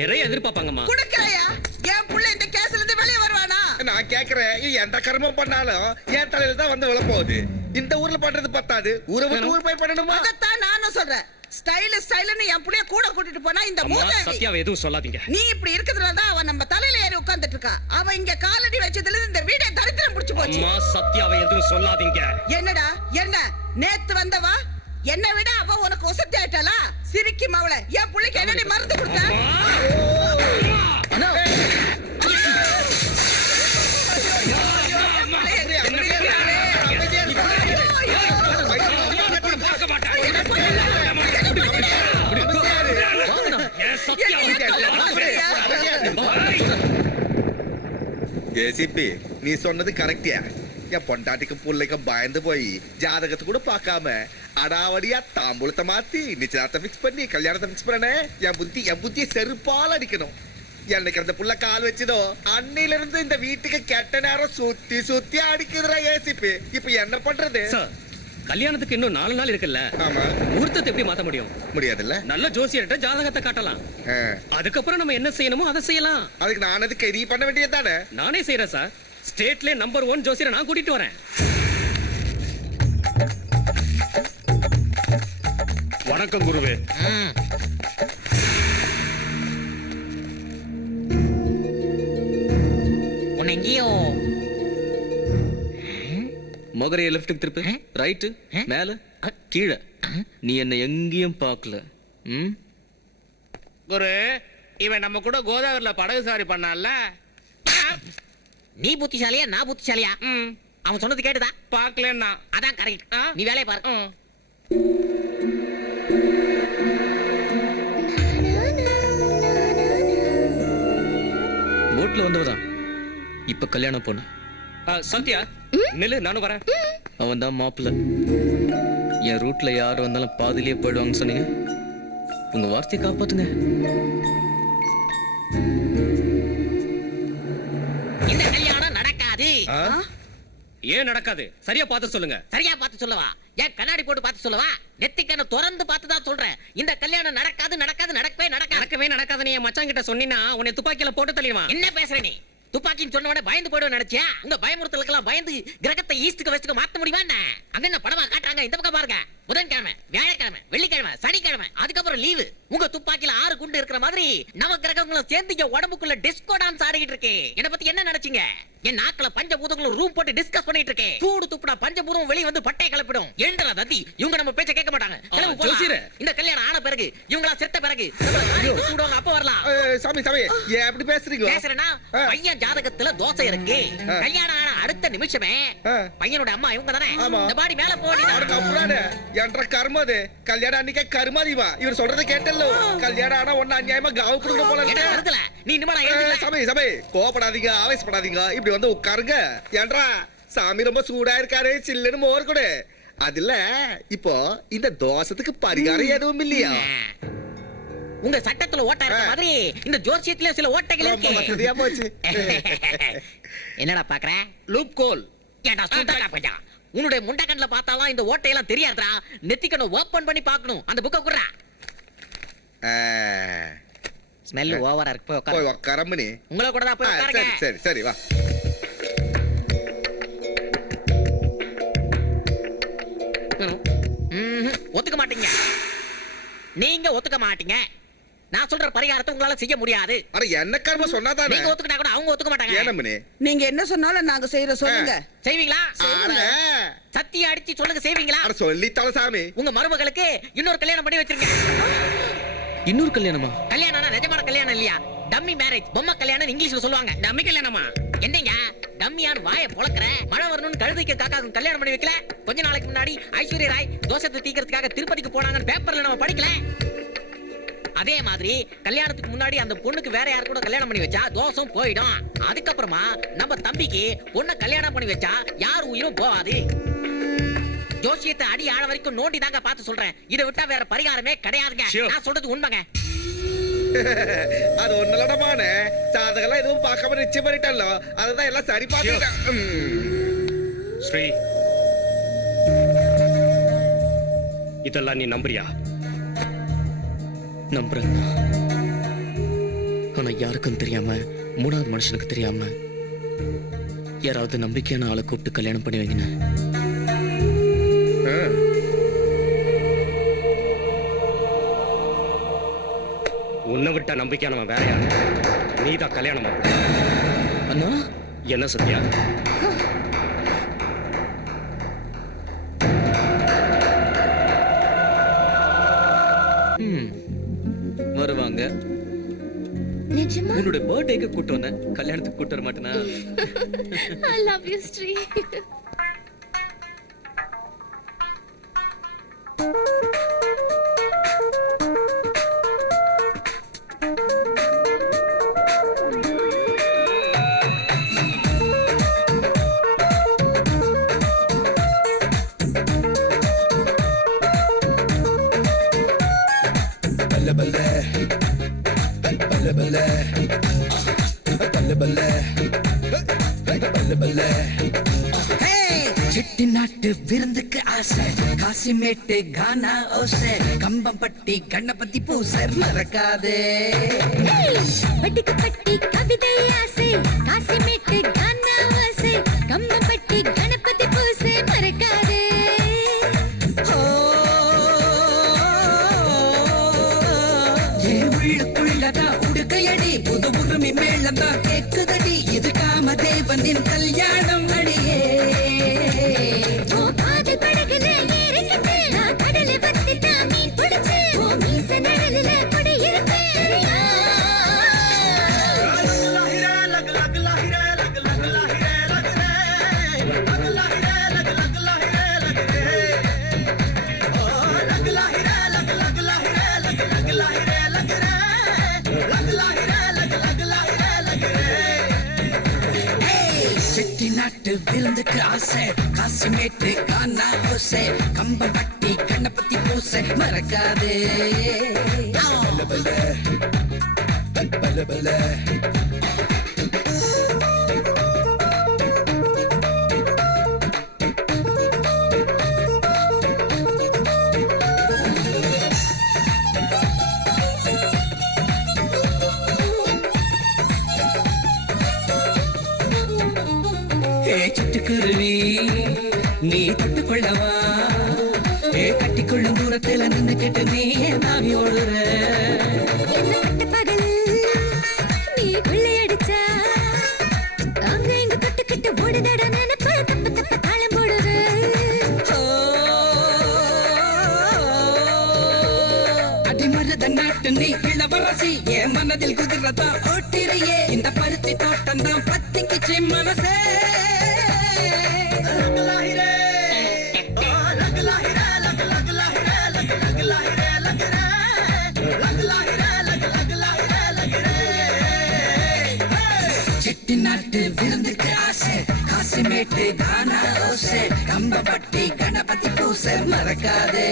நிறைய எதிர்பார்ப்பாங்கம்மா. குடுக்கலையா? என் புள்ள இந்த கேஸ்ல இருந்து வெளிய வருவானா? நான் கேக்குறேன், எந்த கர்மம் பண்ணாலும் என் தலையில தான் வந்து விழப்போகுது. இந்த ஊர்ல பண்றது பத்தாது, ஊரை விட்டு ஊர் போய் பண்ணணுமா? அதத்தான் நானும் சொல்றேன். ஸ்டைல்னு என் புள்ளைய கூட கூட்டிட்டு போனா இந்த மூதாவி. சத்யாவை எதுவும் சொல்லாதீங்க. நீ இப்படி இருக்கிறதுனால தான் அவன் நம்ம தலையில ஏறி உட்கார்ந்துட்டு இருக்கா. அவன் இங்க காலடி வச்சதுல இருந்து இந்த வீடே தரித்திரம் புடிச்சு போச்சு. அம்மா சத்யாவை எதுவும் சொல்லாதீங்க. என்னடா என்ன நேத்து வந்தவா என்ன விட அவ உனக்கு ஒசத்தி ஆயிட்டாளா? சிரிக்கி மவள, என் புள்ளைக்கு என்னடி மருந்து கொடுத்த? ஏசிபி, நீ சொன்னது கரெக்டியா? என் பொண்டாட்டிக்கும் பிள்ளைக்கும் பயந்து போய் ஜாதகத்தை கூட பார்க்காம அடாவடியா தாம்பூலத்தை மாத்தி நிச்சயத்தை பிக்ஸ் பண்ணி கல்யாணத்தை பிக்ஸ் பண்ண என் புத்தியை செருப்பால் அடிக்கணும். என்னைக்கு அந்த புள்ள கால் வச்சதோ அன்னையில இருந்து இந்த வீட்டுக்கு கெட்ட நேரம் சுத்தி சுத்தி அடிக்குதுடா ஏசிபி. இப்ப என்ன பண்றது? கல்யாணத்துக்கு இன்னும் 4 நாள் இருக்குல்ல. ஆமா. முகூர்த்தத்தை எப்படி மாத்த முடியும்? முடியாதுல்ல. நல்ல ஜோசியர்கிட்ட ஜாதகத்தை காட்டலாம். அதுக்கப்புறம் நம்ம என்ன செய்யணுமோ அதை செய்யலாம். அதுக்கு நான் அதுக்கு எதி பண்ண வேண்டியது தானே? நானே செய்யறேன் சார். ஸ்டேட்ல நம்பர் 1 ஜோசியரை நான் கூட்டிட்டு வரேன். வணக்கம் குருவே. உன்னை எங்கேயோ மொகரைய லெஃப்ட்டுக்கு திருப்பு, ரைட்டு, மேல, கீழே. நீ என்ன எங்கேயும் பார்க்கல. குரு, இவன் நம்ம கூட கோதாவரில படகு சாரி பண்ணான்ல. நீ புத்திசாலியா நான் புத்திசாலியா? அவன் சொன்னது கேட்டுதா? பார்க்கலன்னா அதான் கரெக்ட். நீ வேலையை பாரு. போட்ல வந்தவதான் இப்ப கல்யாணம் பொண்ணு. சத்யா நில்லு, நானும் வரேன். அவன் தான் மாப்பிள்ள. என் ரூட்ல யார் வந்தாலும் பாதிலேயே போயிடுவாங்கன்னு சொன்னீங்க. உங்க வார்த்தையை காப்பாத்துங்க. இந்த கல்யாணம் நடக்காது. ஏன் நடக்காது? சரியா பார்த்து சொல்லுங்க. சரியா பார்த்து சொல்லவா? ஏன் கண்ணாடி போட்டு பார்த்து சொல்லவா? நெத்திக்கண்ண திறந்து பார்த்து தான் சொல்றேன். இந்த கல்யாணம் நடக்காது, நடக்கவே நடக்காது. நீ மச்சான் கிட்ட சொன்னீனா உன்னை துப்பாக்கியில போட்டு தள்ளிடுவான். என்ன பேசுற நீ? துப்பாக்கின்னு சொன்ன உடனே பயந்து போய்டுவேன் நினைச்சியா? உங்க பயமுறுத்தலுக்கெல்லாம் பயந்து கிரகத்தை ஈஸ்டுக்கு வெஸ்டுக்கு மாத்த முடியுமா என்ன? அங்க என்ன படமா காட்டுறாங்க? இந்த பக்கம் பாருங்க. புதன்கிழமை, வியாழக்கிழமை, வெள்ளிக்கிழமை, சனிக்கிழமை, அதுக்கப்புறம் லீவு. உங்க துப்பாக்கில 6 குண்டு இருக்கிற மாதிரி நவ கிரகங்களும் சேர்ந்து இங்க உடம்புக்குள்ள டிஸ்கோ டான்ஸ் ஆடிக்கிட்டு இருக்கு. என்ன பத்தி என்ன நினைச்சீங்க? என் நாக்குல பஞ்சபூதங்களும் ரூம் போட்டு டிஸ்கஸ் பண்ணிட்டு இருக்கேன். சூடு துப்புனா பஞ்சபூதம் வெளிய வந்து பட்டை கிளப்பிடும். எழுந்தல தத்தி, இவங்க நம்ம பேச்ச கேட்க மாட்டாங்க. கிளம்பு போலாம். இந்த கல்யாணம் ஆன பிறகு இவங்களா செத்த பிறகு சூடுவாங்க, அப்ப வரலாம். சாமி சாமி, ஏன் அப்படி பேசுறீங்க? பேசுறேன்னா பையன் ஜாதகத்துல தோசை இருக்கு. கல்யாணம் ஆன அடுத்த நிமிஷமே பையனோட அம்மா இவங்க தானே. இந்த பாடி மேல போடி என்ற கர்மது கல்யாணம் அன்னைக்கே கர்மாதிவா. இவர் சொல்றதை கேட்டല്ലോ. கல்யாணம் ஆனா ஒன்னு அநியாயமா காவுக்குள்ள போல இருக்கு. நீ இனிமே சபை சபை கோபப்படாதீங்க, ஆவேசப்படாதீங்க. இப்படி வந்து உட்காருங்க. ஏன்றா சாமி ரொம்ப சூடா இருக்காரு, சில்லுன்னு மோர் கொடு. அதுல இப்போ இந்த தோசத்துக்கு பரிகாரம் எதுவும் இல்லையா? உங்க சட்டத்துல ஓட்டை இருக்க மாதிரி இந்த ஜோசியத்துல சில ஓட்டைகள் இருக்கு. போச்சு. என்னடா பாக்குற? லூப் கோல். ஏண்டா சுத்தா பையா, உன்னுடைய முண்டக்கண்ணுல பார்த்தாலும் இந்த ஓட்டையெல்லாம் தெரியாதுடா. நெத்திக்கண்ண ஓபன் பண்ணி பார்க்கணும். அந்த புக்க குடுறா. ஸ்மெல் ஓவரா இருக்கு. போய் உட்காரம்மனி. உங்கள கூட தான் போய் உட்காருங்க. சரி சரி வா. ஒத்துக்க மாட்டீங்க. நீங்க ஒத்துக்க மாட்டீங்க. நான் சொல்ற பரிகாரத்தை உங்களால செய்ய முடியாது. அட என்ன கர்மம் சொன்னாதானே? நீங்க ஒத்துக்கிட்டா கூட அவங்க ஒத்துக்க மாட்டாங்க. ஏனம்மனே? நீங்க என்ன சொன்னாலும் நாங்க செய்யற சொல்லுங்க. செய்வீங்களா? சத்திய அடிச்சு சொல்லுங்க, செய்வீங்களா? அட சொல்லி தல சாமி. உங்க மருமகளுக்கு இன்னொரு கல்யாணம் பண்ணி வச்சிருங்க. இன்னொரு கல்யாணமா? கல்யாணம்னா நிஜமான கல்யாணம் இல்லையா? Dummy marriage. பொம்மை கல்யாணம் இங்கிலீஷ்ல சொல்லுவாங்க. டம்மி கல்யாணமா? என்னங்க டம்மியான் வாயை பொளக்குற? மழை வரணும்னு கழுதைக்கு காக்காக்கும் கல்யாணம் பண்ணி வைக்கல? கொஞ்ச நாளைக்கு முன்னாடி ஐஸ்வர்யா ராய் தோஷத்தை தீக்கிறதுக்காக திருப்பதிக்கு போனாங்கன்னு பேப்பர்ல நம்ம படிக்கல? அதே மாதிரி கல்யாணத்துக்கு முன்னாடி அந்த பொண்ணுக்கு வேற யாரு கூட கல்யாணம் பண்ணி வச்சா தோஷம் போயிடும். அதுக்கப்புறமா நம்ம தம்பிக்கு பொண்ணை கல்யாணம் பண்ணி வச்சா யார் உயிரும் போகாது. ஜோசியத்தை அடி ஆழ வரைக்கும் நோண்டி தாங்க பார்த்து சொல்றேன். இதை விட்டா வேற பரிகாரமே கிடையாதுங்க. நான் சொல்றது உண்மைங்க. அது ஒண்ணுலடமான சாதகெல்லாம் எதுவும் பார்க்காம நிச்சயம் பண்ணிட்டല്ലോ. அதுதான் எல்லாம் சரி பார்த்துட்டேன். ஸ்ரீ, இதெல்லாம் நீ நம்புறியா? நம்புறேன். ஆனா யாருக்கும் தெரியாம, மூணாவது மனுஷனுக்கு தெரியாம யாராவது நம்பிக்கையான ஆளை கூப்பிட்டு கல்யாணம் பண்ணி வைங்க. உன்னை விட்ட நம்பிக்கையானவன் வேற யாரு? நீதான் கல்யாணம் பண்ண. அண்ணா, என்ன சத்யா? வருவாங்க. நிஜமா? உன்னோட பர்த்டேக்கு கூட்டு வந்தேன், கல்யாணத்துக்கு கூட்டு வர மாட்டேனா? I love you, Sri. City நாட்டு விருந்துக்கு ஆசை, காசிமேட்டு கானா ஓசை, கம்பம்பட்டி கணபதி பூசர் மறக்காதே. பட்டிக்கு பட்டி கவிதை ஆசை, காசிமேட்டு கானா ஆசை, கம்பப்பட்டி கணபதி பூசை மறக்காதே. உள்ளுக்குள்ளதா உடுக்கையடி, புது உரிமை மேளதா கேக்குதடி, இது காமதேவனின் கல்யாணம் அடியே. காதல் படகுல ஏறிக்கிட்டு நான் கடலை பத்தி தான் மீன் பிடிச்சு மீச நிழலில குடியிருப்பேன். செட்டி நாட்டு விருந்துக்கு ஆசை, காசிமேட்டு கானா ஓசை, கம்பம்பட்டி கணபதி பூசை மறக்காதே. சிட்டுக்குருவி நீ தொட்டுக்கொள்ளவா, கட்டிக்கொள்ளும் தூரத்துல நின்று கேட்டு நீ ஏதாவி ஓடுற. நீ கொள்ளையடிச்சா அங்க இங்க தொட்டுக்கிட்டு ஓடுதட நினைப்ப தப்பு தப்பு தாளம் போடுது. அடிமருத நாட்டு நீ இளவரசி, என் மனதில் குதிரதா ஓட்டிரையே, இந்த பருத்தி தோட்டம் தான் பத்திக்குச்சு மனசே. செட்டி நாட்டு விருந்துக்கு ஆசை, காசிமேட்டு கானா ஓசை, கம்பப்பட்டி கணபதி பூசை மறக்காதே.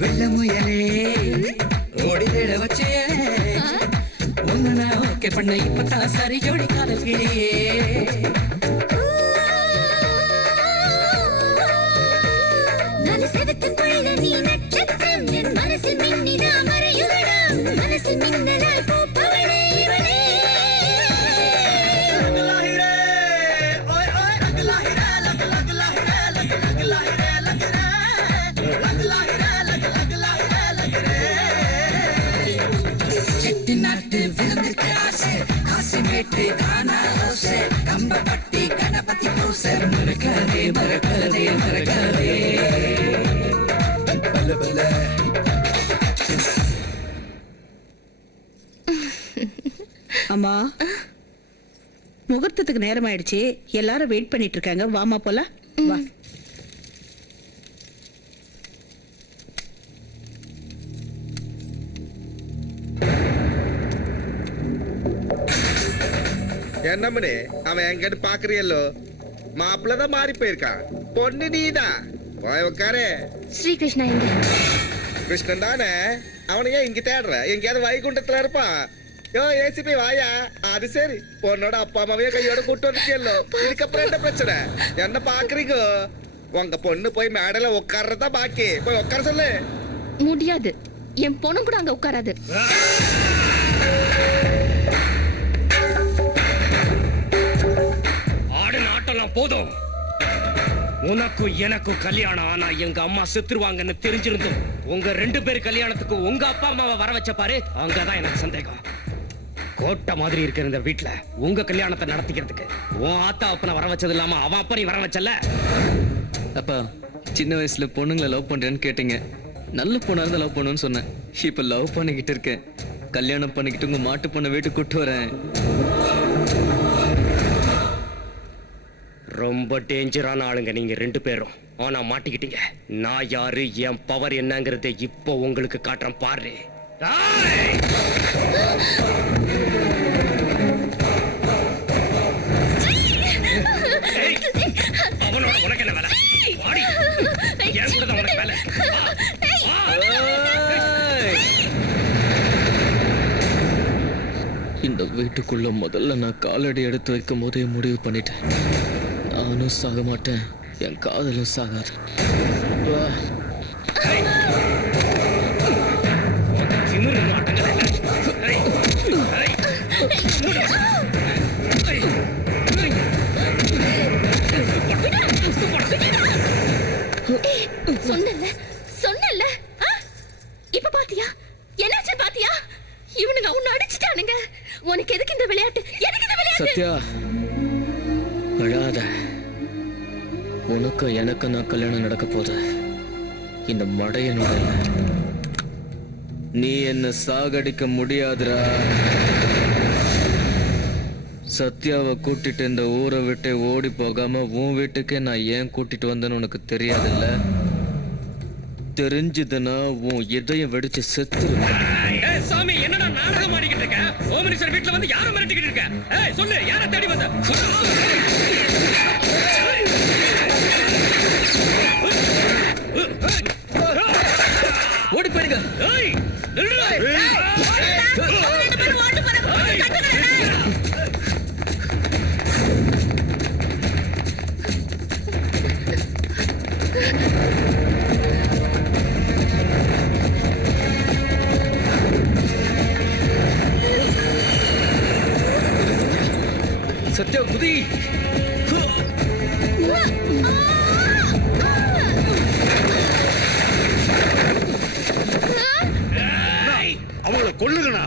வெள்ள முயலே ஓடிட வச்சே, ஒன்னு நான் ஓகே பண்ண இப்பதான் சரி ஜோடி காதல் கிளியே. நீ நட்சத்திரம் என் மனசில் மின்னினா மறையுதடா, மனசில் மின்னலாய் பூப்பவளே இவளே. Luck luck luck luck luck luck luck luck luck luck luck luck luck காசிமேட்டு கானா ஓசை கம்பப்பட்டி கணபதி பூசை மறக்காதே மறக்காதே மறக்காதே பல்ல பல்ல அம்மா முகூர்த்தத்துக்கு நேரம் ஆயிடுச்சு, எல்லாரும் வெயிட் பண்ணிட்டு இருக்காங்க. வாமா போலாம். வா. என்னம்மனே அவன் எங்கிட்ட பாக்குறியல்லோ, மாப்பிள்ளதான் மாறி போயிருக்கான், பொண்ணு நீதான். போய் உட்காரு. ஸ்ரீகிருஷ்ணா எங்க? கிருஷ்ணன் தானே, அவனை ஏன் இங்க தேடுற? எங்கேயாவது வைகுண்டத்துல இருப்பான். யோ ஏசிபி வாயா. அது சரி, பொண்ணோட அப்பா அம்மாவே கையோட கூட்டு வந்துட்டியல்லோ, இதுக்கப்புறம் என்ன பிரச்சனை? என்ன பாக்குறீங்க? உங்க பொண்ணு போய் மேடையில உட்கார்றதா பாக்கி. போய் உட்கார சொல்லு. முடியாது, என் பொண்ணு கூட அங்க உட்காராது. ஆடு நாட்டெல்லாம் போதும். உனக்கும் எனக்கும் கல்யாணம் ஆனா எங்க அம்மா செத்துருவாங்கன்னு தெரிஞ்சிருந்தும் உங்க 2 பேர் கல்யாணத்துக்கு உங்க அப்பா அம்மாவை வர வச்ச பாரு, அங்கதான் எனக்கு சந்தேகம். கோட்டை மாதிரி இருக்கிற இந்த வீட்டுல உங்க கல்யாணத்தை நடத்திக்கிறதுக்கு உன் ஆத்தா அப்பனை வர வச்சது இல்லாம அவன் அப்பனையும் வர வச்சல. அப்பா, சின்ன வயசுல பொண்ணுங்களை லவ் பண்றேன்னு கேட்டீங்க. நல்ல பொண்ணா இருந்தா லவ் பண்ணுன்னு சொன்னேன். இப்ப லவ் பண்ணிக்கிட்டு இருக்கேன். கல்யாணம் பண்ணிக்கிட்டு உங்க மாட்டு பொண்ணை வீட்டுக்கு கூட்டு வரேன். ரொம்ப டேஞ்சரான ஆளுங்க நீங்க 2 பேரும். ஆனா மாட்டிக்கிட்டீங்க. நான் யாரு, என் பவர் என்னங்கறதை இப்போ உங்களுக்கு காட்டுறேன் பாரு. அவனோட உனக்கு என்ன வேலை? வாடி. என் கூட தான் உனக்கு வேலை. இந்த வீட்டுக்குள்ள முதல்ல நான் காலடி எடுத்து வைக்கும் போதே முடிவு பண்ணிட்டேன். நானும் சாக மாட்டேன், என் காதலும் சாகாது. சொன்னல இப்ப பாத்தியா என்னாச்சு? பாத்தியா? இவனுங்க உன்னை அடிச்சிட்டானுங்க. உனக்கு எதுக்கு இந்த விளையாட்டு? எனக்கு இந்த விளையாட்டு? சத்யா, அழாத. உனக்கு எனக்கு நான் கல்யாணம் நடக்க போத இந்த மடையனோட. நீ என்ன சாகடிக்க முடியாதுடா. சத்யாவை கூட்டிட்டு இந்த ஊரை விட்டு ஓடி போகாம உன் வீட்டுக்கே நான் ஏன் கூட்டிட்டு வந்தேன்னு உனக்கு தெரியாதுல்ல? தெரிஞ்சதுன்னா உன் இதயம் வெடிச்சு செத்துருவேன். சாமி, என்னடா நாடகம் ஆடிக்கிட்டு இருக்க? ஹோம் மினிஸ்டர் வீட்ல வந்து யாரை மிரட்டிக்கிட்டு இருக்க? ஏய் சொல்லு, யாரை தேடி வந்த? ஓடி போயிடுங்க. ஏய் நில்லுடா. சத்யா, குதி. அவங்கள கொல்லுங்கண்ணா.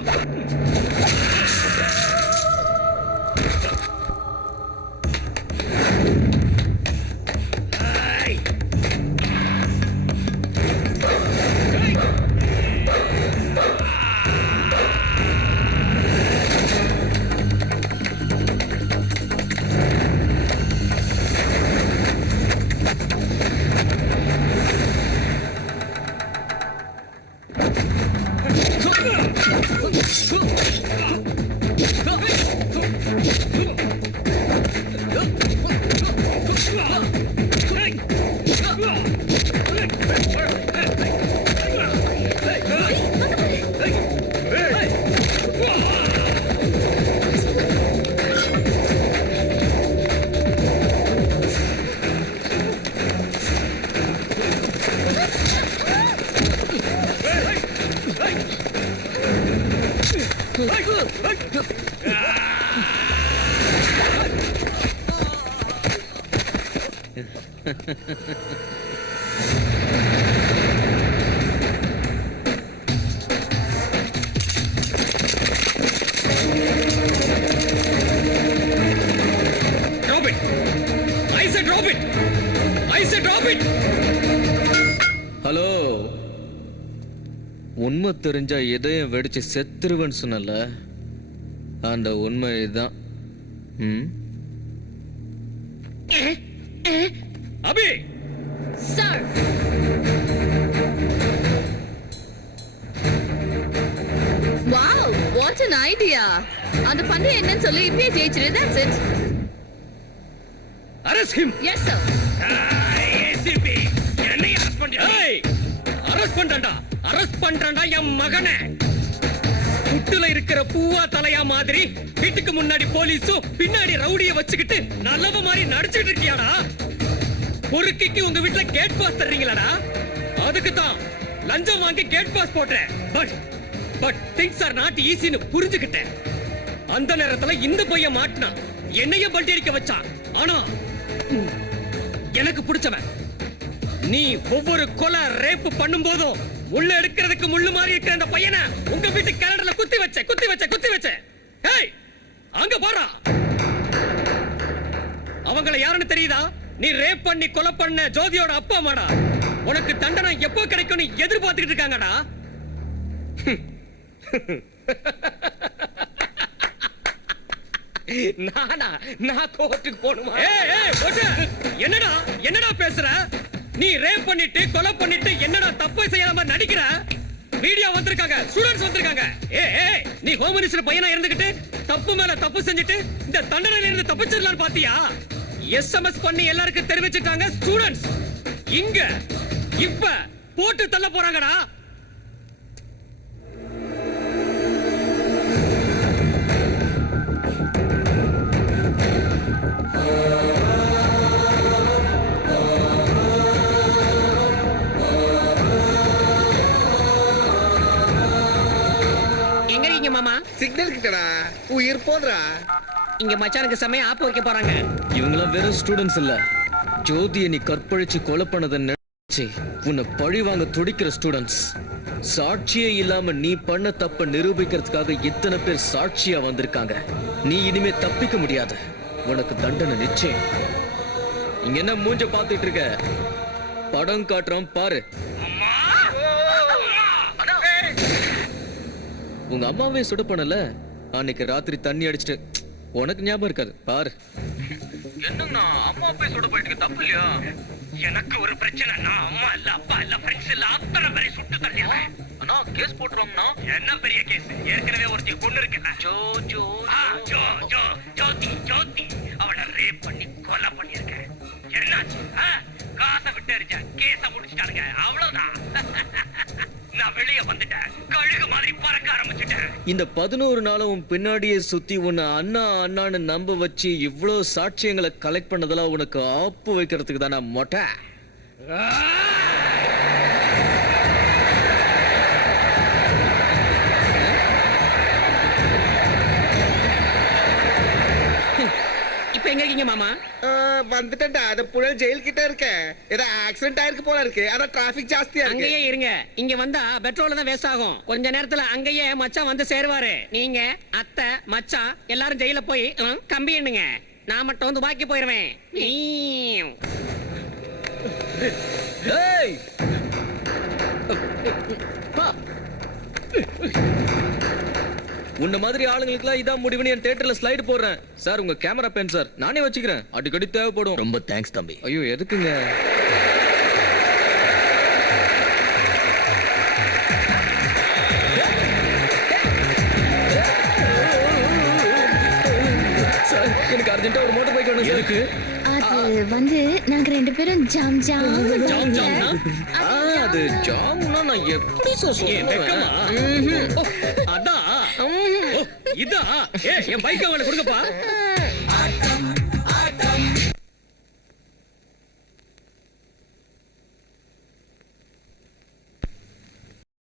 ஹலோ, உண்மை தெரிஞ்சா இதயம் வெடிச்சு செத்துருவேன்னு சொன்னல, அந்த உண்மை இதுதான். Abhi sir, wow, what an idea. அந்த பண்ணி என்னன்னு சொல்லி இப்பயே ஜெயிச்சிரு. That's it. Arrest him. Yes sir. ACP என்னை அரெஸ்ட் பண்ணியா? ஏய், அரெஸ்ட் பண்றேன்டா என் மகனை. புட்டுல இருக்கிற பூவா தலையா மாதிரி வீட்டுக்கு முன்னாடி போலீஸும் பின்னாடி ரவுடிய வச்சுக்கிட்டு நல்லவ மாதிரி நடிச்சிட்டு இருக்கியாடா? பொறுக்கிக்கு உங்க வீட்டுல கேட் பாஸ் தர்றீங்களாடா? அதுக்கு தான் லஞ்சம் வாங்கி கேட் பாஸ் போட்டேன். பட் திங்ஸ் ஆர் நாட் ஈஸின்னு புரிஞ்சுக்கிட்டேன். அந்த நேரத்துல இந்த பையன் மாட்டினா என்னைய பல்டி அடிக்க வச்சான். ஆனா எனக்கு பிடிச்சவன் நீ ஒவ்வொரு கொலை ரேப் பண்ணும் போதும் முள்ள எடுக்கிறதுக்கு முள்ளு மாதிரி இருக்கிற அந்த பையனை உங்க வீட்டு கேலண்டர்ல குத்தி வச்ச. ஏய், அங்க பாரா. அவங்கள யாருன்னு தெரியுதா? நீ ரேப் பண்ணி கொலை பண்ண ஜோதியோட அப்பா அம்மாடா. உனக்கு தண்டனை எப்போ கிடைக்கும்னு எதிர்பார்த்துக்கிட்டு இருக்காங்கடா. நான் கோர்ட்டுக்கு போணுமா? என்னடா பேசுற? நீ ரேப் பண்ணிட்டு கொலை பண்ணிட்டு என்னடா தப்பு செய்யாம நடிக்கிற? மீடியா வந்திருக்காங்க, ஸ்டூடண்ட்ஸ் வந்திருக்காங்க. ஏய், நீ ஹோம் மினிஸ்டர் பையனா இருந்துகிட்டு தப்பு மேல தப்பு செஞ்சுட்டு இந்த தண்டனையில இருந்து தப்பிச்சிடலாம்னு பாத்தியா? எஸ்எம்எஸ் பண்ணி எல்லாருக்கும் தெரிவிச்சிட்டாங்க ஸ்டூடண்ட்ஸ். இங்க இப்ப போட்டு தள்ள போறாங்கடா. எங்க இருக்கீங்க மாமா? சிக்னல் கிட்டடா, உயிர் போடுறா. இங்க மச்சானுக்கு சமயம் ஆப்பு வைக்க போறாங்க. இவங்களாம் வெறும் ஸ்டூடெண்ட்ஸ் இல்ல, ஜோதியை நீ கற்பழிச்சு கொலை பண்ணதை நினைச்சு உன்னை பழி வாங்க துடிக்கிற ஸ்டூடெண்ட்ஸ். சாட்சியே இல்லாம நீ பண்ண தப்ப நிரூபிக்கிறதுக்காக இத்தனை பேர் சாட்சியா வந்திருக்காங்க. நீ இனிமே தப்பிக்க முடியாது. உனக்கு தண்டனை நிச்சயம். இங்க என்ன மூஞ்ச பாத்துட்டு இருக்க? படம் காட்டுறோம் பாரு. உங்க அம்மாவே சுட பண்ணல அன்னைக்கு ராத்திரி தண்ணி அடிச்சிட்டு. உனக்கு ஞாபகம் இருக்காது பாரு. என்னங்கண்ணா, அம்மா போய் சுட போயிட்டு தப்பு இல்லையா? எனக்கு ஒரு பிரச்சனை. நான் அம்மா இல்ல, அப்பா இல்ல, ஃப்ரெண்ட்ஸ் இல்ல, அத்தனை பேரை சுட்டு தள்ளிடுறேன். அண்ணா கேஸ் போட்டுருவோம்னா. என்ன பெரிய கேஸ்? ஏற்கனவே ஒருத்தி பொண்ணு இருக்கு. ஜோதி அவளை ரேப் பண்ணி கொலை பண்ணிருக்கேன். என்னாச்சு? காசை விட்டு அடிச்ச கேஸ முடிச்சிட்டானுங்க. அவ்வளவுதான். நான் வெளியே வந்துட்டேன், கழுகு மாதிரி பறக்க ஆரம்பிச்சுட்டேன். இந்த 11 நாளும் பின்னாடியே சுத்தி உன்னை அண்ணா அண்ணான்னு நம்ப வச்சு இவ்வளவு சாட்சியங்களை கலெக்ட் பண்ணதெல்லாம் உனக்கு ஆப்பு வைக்கிறதுக்கு தானே மொட்டை. இப்ப எங்க இருக்கீங்க மாமா? வந்துட்டேன்டா. அந்த புழல் ஜெயில் கிட்ட இருக்கேன். ஏதோ ஆக்சிடென்ட் ஆயிருக்கு போல இருக்கு. அதான் டிராபிக் ஜாஸ்தியா இருக்கு. அங்கேயே இருங்க. இங்க வந்தா பெட்ரோல் தான் வேஸ்ட் ஆகும். கொஞ்ச நேரத்துல அங்கேயே மச்சான் வந்து சேருவாரு. நீங்க அத்தை மச்சான் எல்லாரும் ஜெயில போய் கம்பி எண்ணுங்க. நான் மட்டும் வந்து பாக்கி போயிருவேன். ஏய்! உன்ன மாதிரி ஆளுங்களுக்குலாம் இதான் முடிவுன்னு என் தியேட்டர்ல ஸ்லைடு போடுறேன். சார் உங்க கேமரா பென் சார் நானே வச்சுக்கிறேன். அடிக்கடி தேவைப்படும். ரொம்ப தேங்க்ஸ் தம்பி. ஐயோ எதுக்குங்க? சார் எனக்கு அர்ஜென்ட்டா ஒரு மோட்டார் பைக் வேணும். எதுக்கு? அது வந்து நாங்க ரெண்டு பேரும் ஜாம் ஜாம் அது ஜாம்னா நான் எப்படி சொல்லுவேன்? அதான் இதா. என் பைக் அவளை கொடுங்கப்பா.